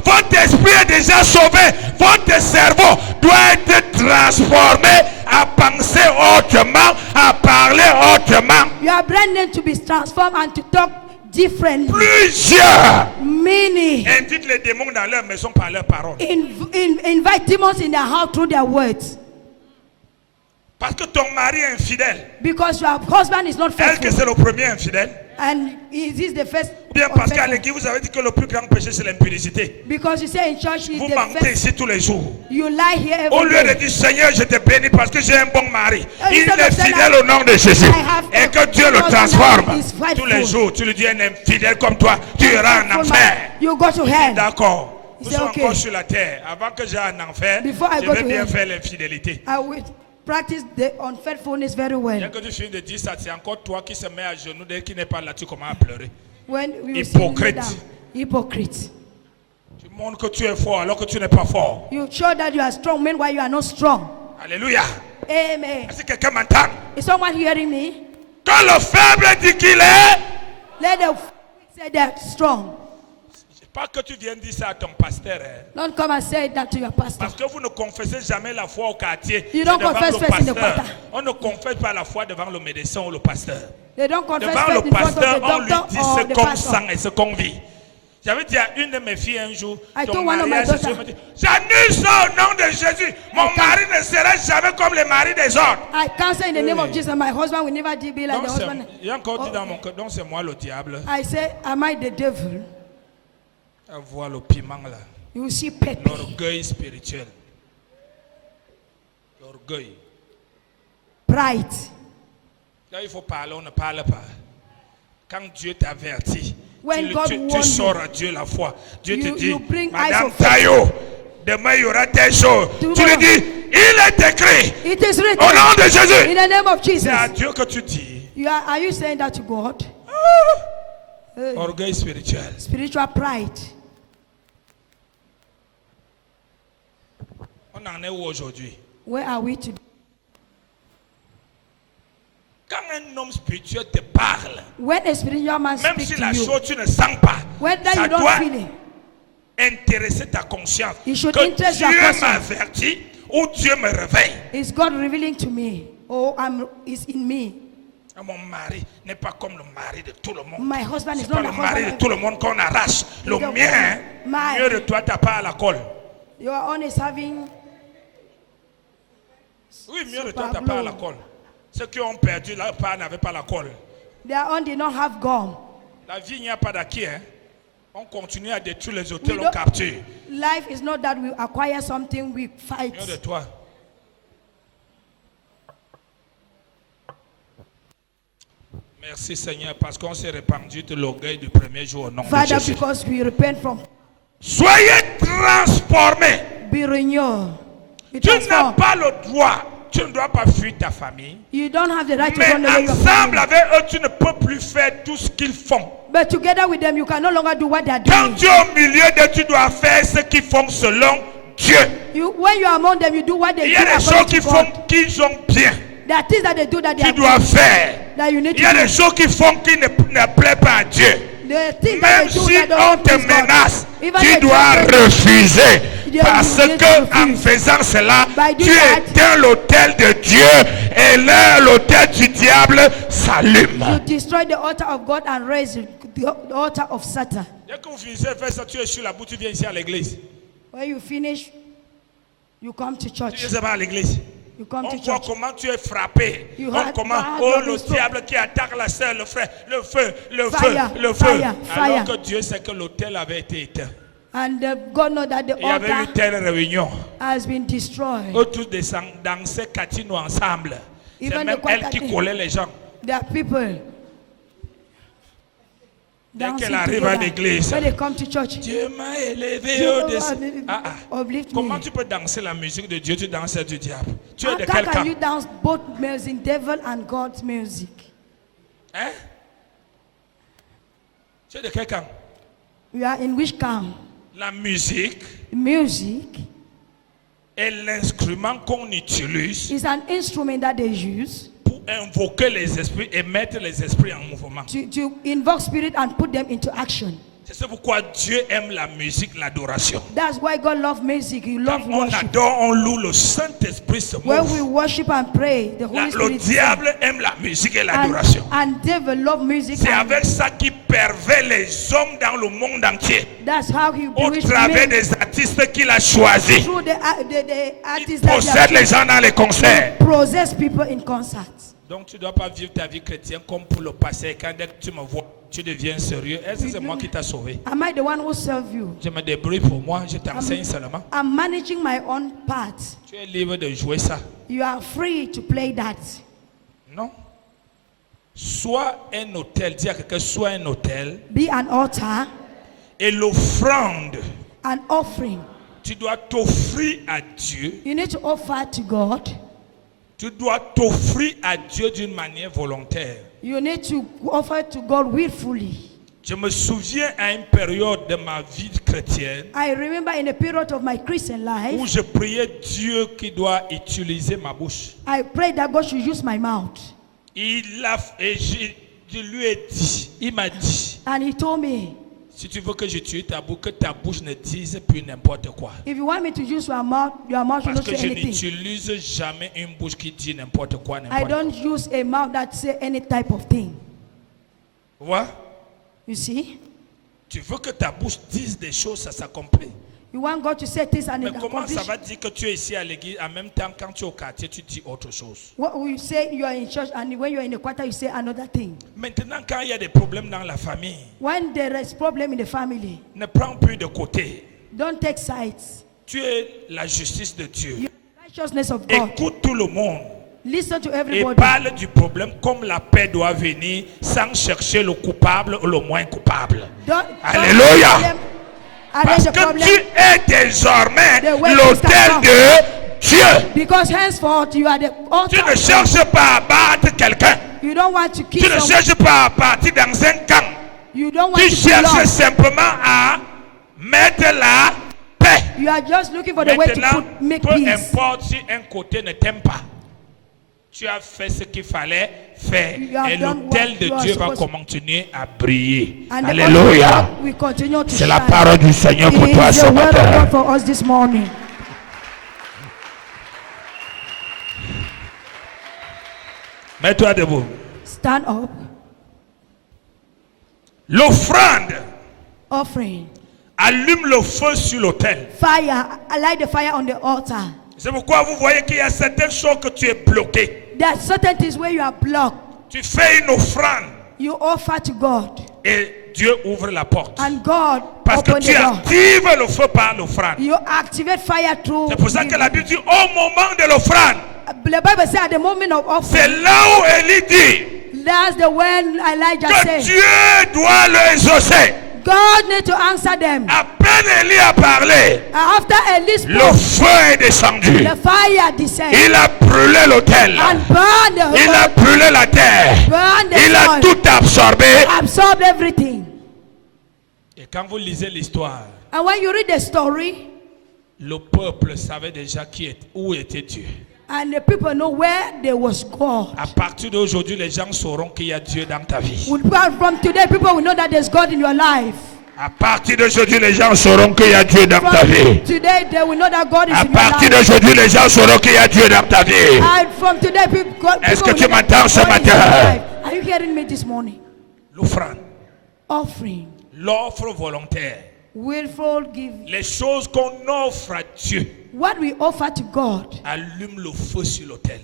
votre esprit est déjà sauvé. Votre cerveau doit être transformé à penser autrement, à parler autrement. Your brain needs to be transformed and to talk differently. Plusieurs Meaning, invitent les démons dans leur maison par leurs paroles. invite demons in their house through their words. Parce que ton mari est infidèle. Because your husband is not Est-ce que faithful. c'est le premier infidèle? And is this the first? Bien parce qu'à unfaithful? l'église, vous avez dit que le plus grand péché, c'est l'impudicité. Because you say in church is Vous the mentez first. ici tous les jours. You lie here Au every lieu de day. dire, Seigneur, je te bénis parce que j'ai un bon mari. Il Instead est of saying, fidèle au nom de Jésus. I have Et que Dieu le husband transforme. that is faithful. Tous les jours, tu lui dis, un infidèle comme toi, tu iras en enfer. You go to hell. D'accord. Nous C'est sommes okay. encore sur la terre. Avant que j'aille en enfer, Before I je go vais to bien hell. faire l'infidélité. I will practice the unfaithfulness very well. Dès que tu finis de dire ça, c'est encore toi qui se mets à genoux. Dès qu'il n'est pas là, tu commences à pleurer. When you Hypocrite. sit down. Hypocrite. Tu montres que tu es fort alors que tu n'es pas fort. You show that you are strong, meanwhile you are not strong. Alléluia. Amen. Est-ce que quelqu'un m'entend? Is someone hearing me? Quand le faible dit qu'il est, Let the say they're strong. pas que tu viennes dire ça à ton pasteur. Hein. Don't come and say that to your pastor. Parce que vous ne confessez jamais la foi au quartier. You c'est don't devant confess le first in the pasteur. quarter. On ne confesse pas la foi devant le médecin ou le pasteur. They don't confess Devant faith le in front of pasteur, the on lui doctor dit or ce the qu'on pastor. sent et ce qu'on vit. J'avais dit à une de mes filles un jour, I ton told one of my mariage, daughters, elle me dit, j'annule ça au nom de Jésus. Mon mari ne sera jamais comme les maris des autres. I cancel in the name of Hey. Jesus. My husband will never be like Donc, the husband. il y a encore dit Oh. dans mon cœur, donc c'est moi le diable. I say, am I the devil? Voir le piment là. You will see pepper. L'orgueil spirituel. L'orgueil. Pride. Là, il faut parler, on ne parle pas. Quand Dieu t'avertit, When tu, God tu warned sors à Dieu la foi. Dieu te dit, you bring eyes Madame of faith. Tayo, demain il y aura telle chose. Tomorrow. Tu lui dis, il est écrit, It is written. au nom de In Jésus. the name of Jesus. C'est à Dieu que tu dis. Are you saying that to God? Hey. Orgueil spirituel. Spiritual pride. On en est où aujourd'hui? Where are we today? Quand un homme spirituel te parle, When a spiritual man même speaks si to la you, chose tu ne sens pas, whether ça you don't doit feel it, intéresser ta conscience. It should Que interest your Dieu conscience. m'avertit ou Dieu me réveille. is God revealing to me, or is in me. Mon mari n'est pas comme le mari de tout le monde. My husband is C'est pas not le the mari de husband. tout le monde qu'on arrache. Le the mien, my- mieux de toi, t'as pas à la colle. Your own is having. Oui, mieux de toi, Super t'as pas à glue. la colle. Ceux qui ont perdu leur part n'avaient pas la colle. Their own did not have gum. La vie, il n'y a pas d'acquis. Hein? On continue à détruire les hôtels, We on don't- capture. Life is not that we acquire something, we fight. Mieux de toi. Merci Seigneur parce qu'on s'est répandu de l'orgueil du premier jour au nom de Father, Jésus. because we repent from Soyez transformés. be renewed. Be Tu n'as transformed. pas le droit. Tu ne dois pas fuir ta famille. You don't have the right to Mais run away your ensemble family. avec eux, tu ne peux plus faire tout ce qu'ils font. But together with them, you can no longer do what they are Quand doing. tu es au milieu d'eux, tu dois faire ce qu'ils font selon Dieu. When you are among them, you do what they Il y do a des choses according qu'ils to font God. qu'ils ont bien. There are things that they do that they Tu are dois good, faire. that you need Il y a to des do. choses qu'ils font qui ne plaisent pas à Dieu. The things that Même they do si that on don't te please God. menace, Even tu if dois they don't- refuser. Yeah, Parce you need to que en refuse. faisant cela, By doing tu that- éteins l'autel de Dieu et là, l'autel du diable s'allume. You destroy the altar of God and raise the altar of Satan. Dès que vous finissez de faire ça, tu es sur la boue, tu viens ici à l'église. When you finish, you come to Tu church. viens pas à l'église. You come On to voit church. comment tu es frappé. You On had- comment, you had oh your le stroke. diable qui attaque la sœur, le frère, le feu, le Fire, feu, le feu. fire, Alors fire. que Dieu sait que l'autel avait été éteint. And God knows that the Il y avait altar une telle réunion. has been destroyed. Eux tous dansaient Catino ensemble. C'est Even même the elle qui Kwatati- collait les gens. There are people Dès dancing qu'elle arrive à together. l'église, When they come to church, Dieu m'a élevé Jehovah au-dessus. Ah, ah. uplift Comment me. tu peux danser la musique de Dieu, tu danses celle du diable? Tu es How de quel can camp? you dance both music, devil and God's music? Hein? Tu es de quel camp? You are in which camp? La musique Music est l'instrument qu'on utilise is an instrument that they use pour invoquer les esprits et mettre les esprits en mouvement. to invoke spirit and put them into action. C'est pourquoi Dieu aime la musique, l'adoration. That's why God loves music. He Quand loves on worship. adore, on loue, le Saint-Esprit se When we move. worship and pray, the Holy Le Spirit diable aime la musique et and, l'adoration. and devil love music. C'est And avec ça qu'il pervert les hommes dans le monde entier. that's how he Au bewitched travers men des artistes qu'il a choisis. through the Il artists that possède they les gens dans les concerts. possess people in concerts. Donc tu ne dois pas vivre ta vie chrétienne comme pour le passé. Quand dès que tu me vois, tu deviens sérieux. Est-ce que c'est moi qui t'ai sauvé? Am I the one who serve you? Je me débrouille pour moi, je t'enseigne seulement. I'm managing my own part. Tu es libre de jouer ça. You are free to play that. Non. Soit un hôtel, dis à quelqu'un, soit un hôtel. Be an altar, Et l'offrande, an offering. tu dois t'offrir à Dieu. You need to offer to God. Tu dois t'offrir à Dieu d'une manière volontaire. You need to offer to God willfully. Je me souviens à une période de ma vie chrétienne I remember in a period of my Christian où life, je priais Dieu qui doit utiliser ma bouche. I prayed that God should use my mouth. Je lui ai dit, il m'a dit, And he told me, si tu veux que j'utilise ta bouche, que ta bouche ne dise plus n'importe quoi. if you want me to use your mouth should Parce not que say je anything. n'utilise jamais une bouche qui dit n'importe quoi, I n'importe quoi. don't use a mouth that say any type of thing. Tu vois? You see? Tu veux que ta bouche dise des choses, ça s'accomplit. You want God to say things and Mais it comment ça accomplish. va dire que tu es ici à l'église, en même temps quand tu es au quartier, tu dis autre chose? What we say you are in church and when you are in the quarter you say another thing. Maintenant, quand il y a des problèmes dans la famille, When there is problem in the family, ne prends plus de côté. don't take sides. Tu es la justice de Dieu. You are the righteousness of God. Écoute tout le monde Listen to et everybody. parle du problème comme la paix doit venir sans chercher le coupable ou le moins coupable. Don't Alléluia. Parce the que problem tu es désormais The way l'autel is come. de Dieu. because henceforth you are the Tu altar. ne cherches pas à battre quelqu'un. You don't want to Tu kill ne someone. cherches pas à partir dans un camp. You don't want Tu to kill cherches love. simplement à mettre la paix. You are just looking for the way to Maintenant, make peu peace. importe si un côté ne t'aime pas, tu as fait ce qu'il fallait faire You have et done l'autel what de you are Dieu va supposed to- continuer à briller. And the Alléluia. altar of God will continue to C'est la shine. parole du Seigneur pour It toi is ce the word of matin. God for us this morning. Mets-toi debout. Stand up. L'offrande Offering. allume le feu sur l'autel. Fire. I light the fire on the altar. C'est pourquoi vous voyez qu'il y a certaines choses que tu es bloqué. There are certain things where you are blocked. Tu fais une offrande You offer to God. et Dieu ouvre la porte. And God Parce que open tu the door. actives le feu par l'offrande. You activate fire through. C'est pour ça que la Bible dit au moment de l'offrande, The Bible says at the moment of c'est offering, là où Élie dit that's the when Elijah que said, Dieu doit le exaucer. God need to answer them. À peine Élie a parlé, After Elisha le spoke, feu est descendu. the fire descended Il a brûlé l'autel. and burned the Il a whole, brûlé la terre. burned the Il a soil, tout absorbé. absorbed everything. Et quand vous lisez l'histoire, And when you read the story, le peuple savait déjà où était Dieu. and the people know where there was God. À partir d'aujourd'hui, les gens sauront qu'il y a Dieu dans ta vie. From today, people will know that there's God in your life. À partir d'aujourd'hui, les gens sauront qu'il y a Dieu dans ta From vie. today, they will know that God is À in your partir life. d'aujourd'hui, les gens sauront qu'il y a Dieu dans ta vie. And from today, people Est-ce que will tu know that m'entends ce God is in your matin? life. Are you hearing me this morning? L'offrande, Offering, l'offre volontaire, willful giving. les choses qu'on offre à Dieu, What we offer to God, allume le feu sur l'autel.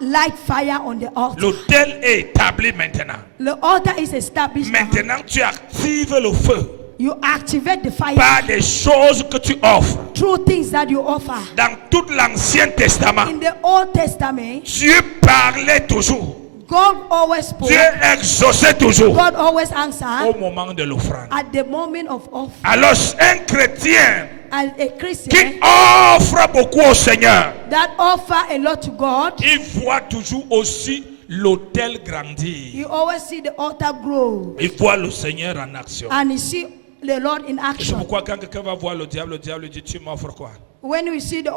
light fire on the altar. L'autel est établi maintenant. The altar is established. Now. Maintenant, tu actives le feu You activate the fire par les choses que tu offres. through things that you offer. Dans tout l'Ancien Testament, In the Old Testament, Dieu parlait toujours. God always spoke. Dieu exauçait toujours God always au answered moment de l'offrande. at the moment of offering. Alors, un chrétien And a qui Christian offre beaucoup au Seigneur, that offer a lot to God, il voit toujours aussi l'autel grandir. you always see the altar grow. Il voit le Seigneur en action. And you see the Lord in C'est action. pourquoi quand quelqu'un va voir le diable dit tu m'offres quoi? When you see the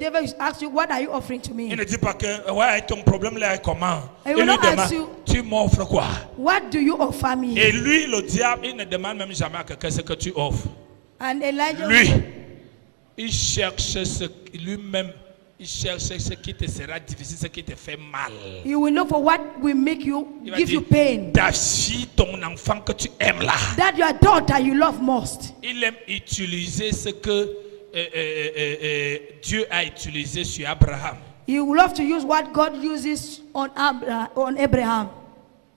devil asks you, what are you offering to Il me? ne dit pas que ouais, ton problème là est comment? I Il will lui not ask demande you- tu m'offres quoi? What do you offer me? Et lui, le diable, il ne demande même jamais à quelqu'un ce que tu offres. And Elijah Lui, said, il cherche lui-même, il cherche ce qui te sera difficile, ce qui te fait mal. you will look for what will make you, Il va give dire, you pain. ta fille, ton enfant que tu aimes là, That your daughter you love most. il aime utiliser ce que Dieu a utilisé sur Abraham. You will love to use what God uses on Abraham.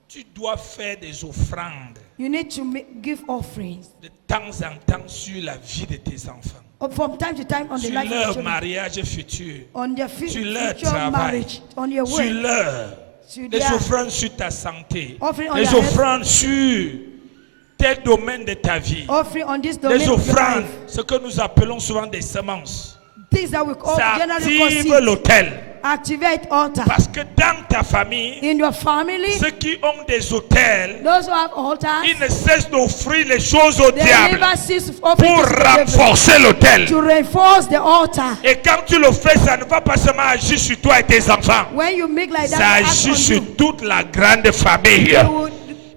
Tu dois faire des offrandes You need to give offerings de temps en temps sur la vie de tes enfants, from time to time on the sur life of leur children, mariage futur, on their sur leur future travail, marriage, on your sur work, leur, sur les their offrandes sur ta santé, offering on les their offrandes sur tel domaine de ta vie, offering on this domain les of your offrandes, life. ce que nous appelons souvent des semences. Things that we call, Ça generally call active seeds. l'autel. Activate altar. Parce que dans ta famille, In your family, ceux qui ont des autels, those who have altars, ils ne cessent d'offrir les choses au they diable never cease offering pour to the devil, renforcer l'autel. to reinforce the altar. Et quand tu le fais, ça ne va pas seulement agir sur toi et tes enfants. When you make like that, Ça it acts agit on sur you. toute la grande famille. You would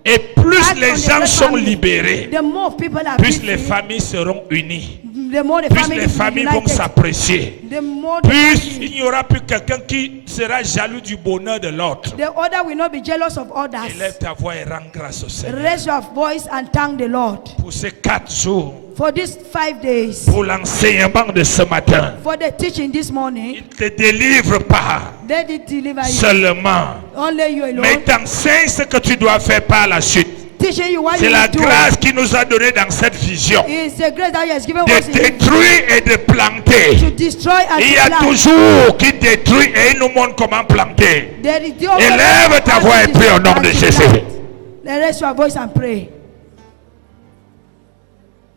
Et plus act les on the gens whole sont family. libérés, The more people are plus free, les familles seront unies. the more the Plus family les will be familles vont united. s'apprécier. The more the Plus family, il n'y aura plus quelqu'un qui sera jaloux du bonheur de l'autre. the other will not be jealous of others. Élève ta voix et rends grâce au Seigneur. Raise your voice and thank the Lord Pour ces 4 jours, for these 5 days, pour l'enseignement de ce matin, for the teaching this morning. il ne te délivre pas They did deliver you. seulement, Only you mais alone. il t'enseigne ce que tu dois faire par la suite. Teaching you what C'est you la will do. grâce qu'il nous a donné dans cette vision It's the grace that He has given de us in détruire et de planter. to destroy and Il y to a plant. toujours qui détruit et il nous montre comment planter. There is the only Élève way ta how voix to et prie au destroy nom de and to Jésus. plant. Raise your voice and pray.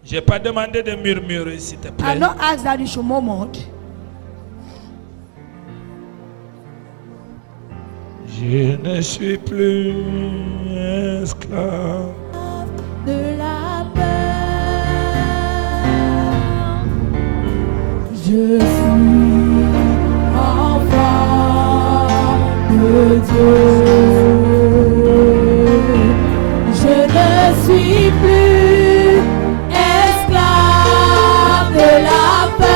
Je n'ai pas demandé de murmurer, s'il te I'm plaît. not asked that you should murmur. Je ne suis plus esclave De la peur, je suis enfant de Dieu. Je ne suis plus esclave de la peur.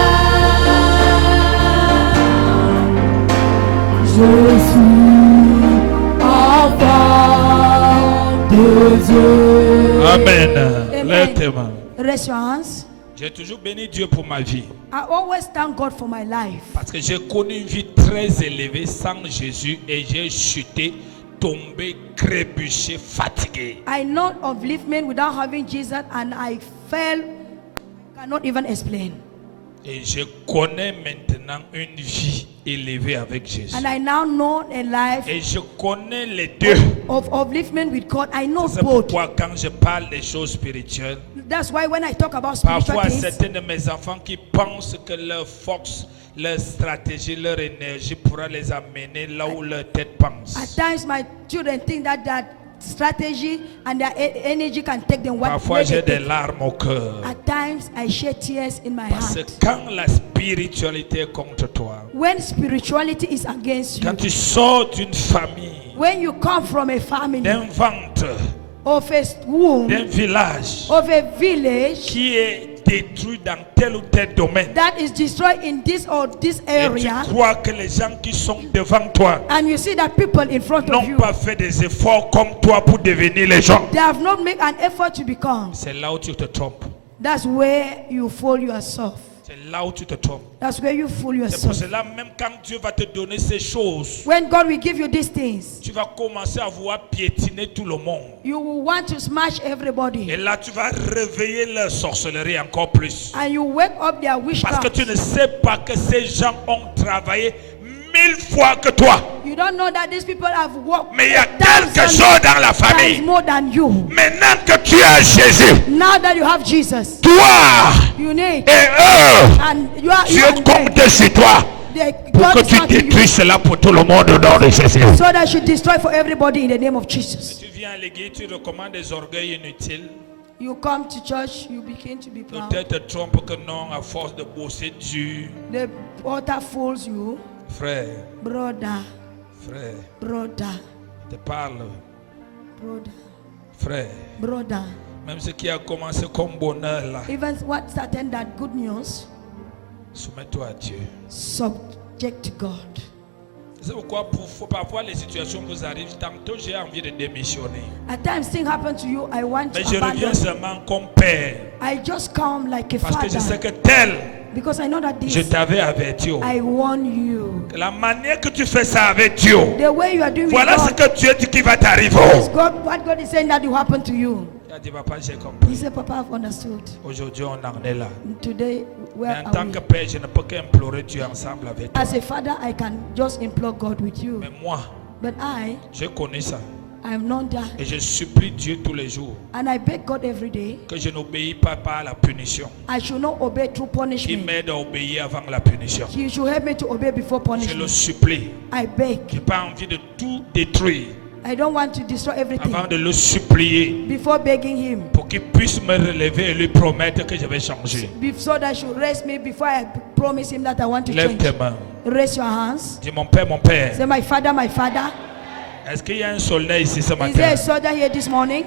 Je suis enfant de Dieu. Amen. Lève tes mains. Raise your hands. J'ai toujours béni Dieu pour ma vie. I always thank God for my life. Parce que j'ai connu une vie très élevée sans Jésus et j'ai chuté, tombé, trébuché, fatigué. I know of living without having Jesus, and I fell, cannot even explain. Et je connais maintenant une vie élevée avec Jésus. And I now know a life Et je connais les deux. of living with God. I know C'est both. pourquoi quand je parle des choses spirituelles, That's why when I talk about spiritual parfois things, certains de mes enfants qui pensent que leur force, leur stratégie, leur énergie pourra les amener là où leur tête pense. at times my children think that strategy and their energy can take them what Parfois where j'ai they des take. larmes au cœur. At times I shed tears in my Parce que heart. quand la spiritualité est contre toi, When spirituality is against you, quand tu sors d'une famille, when you come from a family, d'un ventre, of a womb, d'un village of a village qui est détruit dans tel ou tel domaine, that is destroyed in this or this et tu area, crois que les gens qui sont devant toi and you see that people in front of n'ont you, pas fait des efforts comme toi pour devenir les gens, they have not made an effort to become. c'est là où tu te trompes. That's where you fool yourself. C'est là où tu te trompes. That's where you fool C'est pour yourself. cela, même quand Dieu va te donner ces choses, When God will give you these things, tu vas commencer à vouloir piétiner tout le monde. you will want to smash everybody, Et là, tu vas réveiller leur sorcellerie encore plus. and you wake up their Parce que witchcraft. tu ne sais pas que ces gens ont travaillé 1000 fois que toi. You don't know that these people have worked Mais il y a 1,000 quelque chose dans la times famille. more than you. Maintenant que tu as Jésus, Now that you have Jesus, toi you need, et eux, and you are Dieu you and compte sur toi pour God que is tu counting you, détruises cela pour tout le monde au nom de Jésus. so that you destroy for everybody in the name of Jesus. Tu viens à l'église, tu recommandes des orgueils inutiles. You come to church, you begin to be proud. Peut-être te trompe que non, à force de bosser dur. The altar fools you, Frère, brother, frère, brother, te parle. brother, Frère, brother. même ce qui a commencé comme bonheur là, Even what started that good news, soumets-toi à Dieu. subject to God. C'est pourquoi parfois les situations vous arrivent, tantôt j'ai envie de démissionner. At times things happen to you, I want to Mais je reviens abandon. seulement comme père. I just come like a Parce que je sais father, que tel, because I know that je this, t'avais averti. I warn you. La manière que tu fais ça avec Dieu, The way you are doing voilà ce with God, que Dieu dit qui va t'arriver. is God, what God is saying that will happen to you. Il a dit, papa, j'ai compris. He said, Papa, I've understood. Aujourd'hui, on en est là. Today, Mais where en are tant we? que père, je ne peux qu'implorer Dieu ensemble avec toi. As a father, I can just implore God with you. Mais moi, But je connais ça. I'm not that. Et je supplie Dieu tous les jours And I beg God every day, que je n'obéis pas par la punition. I should not obey through Il punishment. m'aide à obéir avant la punition. He should help me to obey before Je le punishment. supplie. I beg. Je n'ai pas envie de tout détruire I don't want to destroy everything avant de le supplier before begging Him. pour qu'il puisse me relever et lui promettre que je vais changer. So that should raise me before I promise Him that I want to Lève change. tes mains. Raise your hands. Dis mon père, mon père. Say, my Father, my Father. Est-ce qu'il y a un soldat ici ce Is there matin? a soldier here this morning?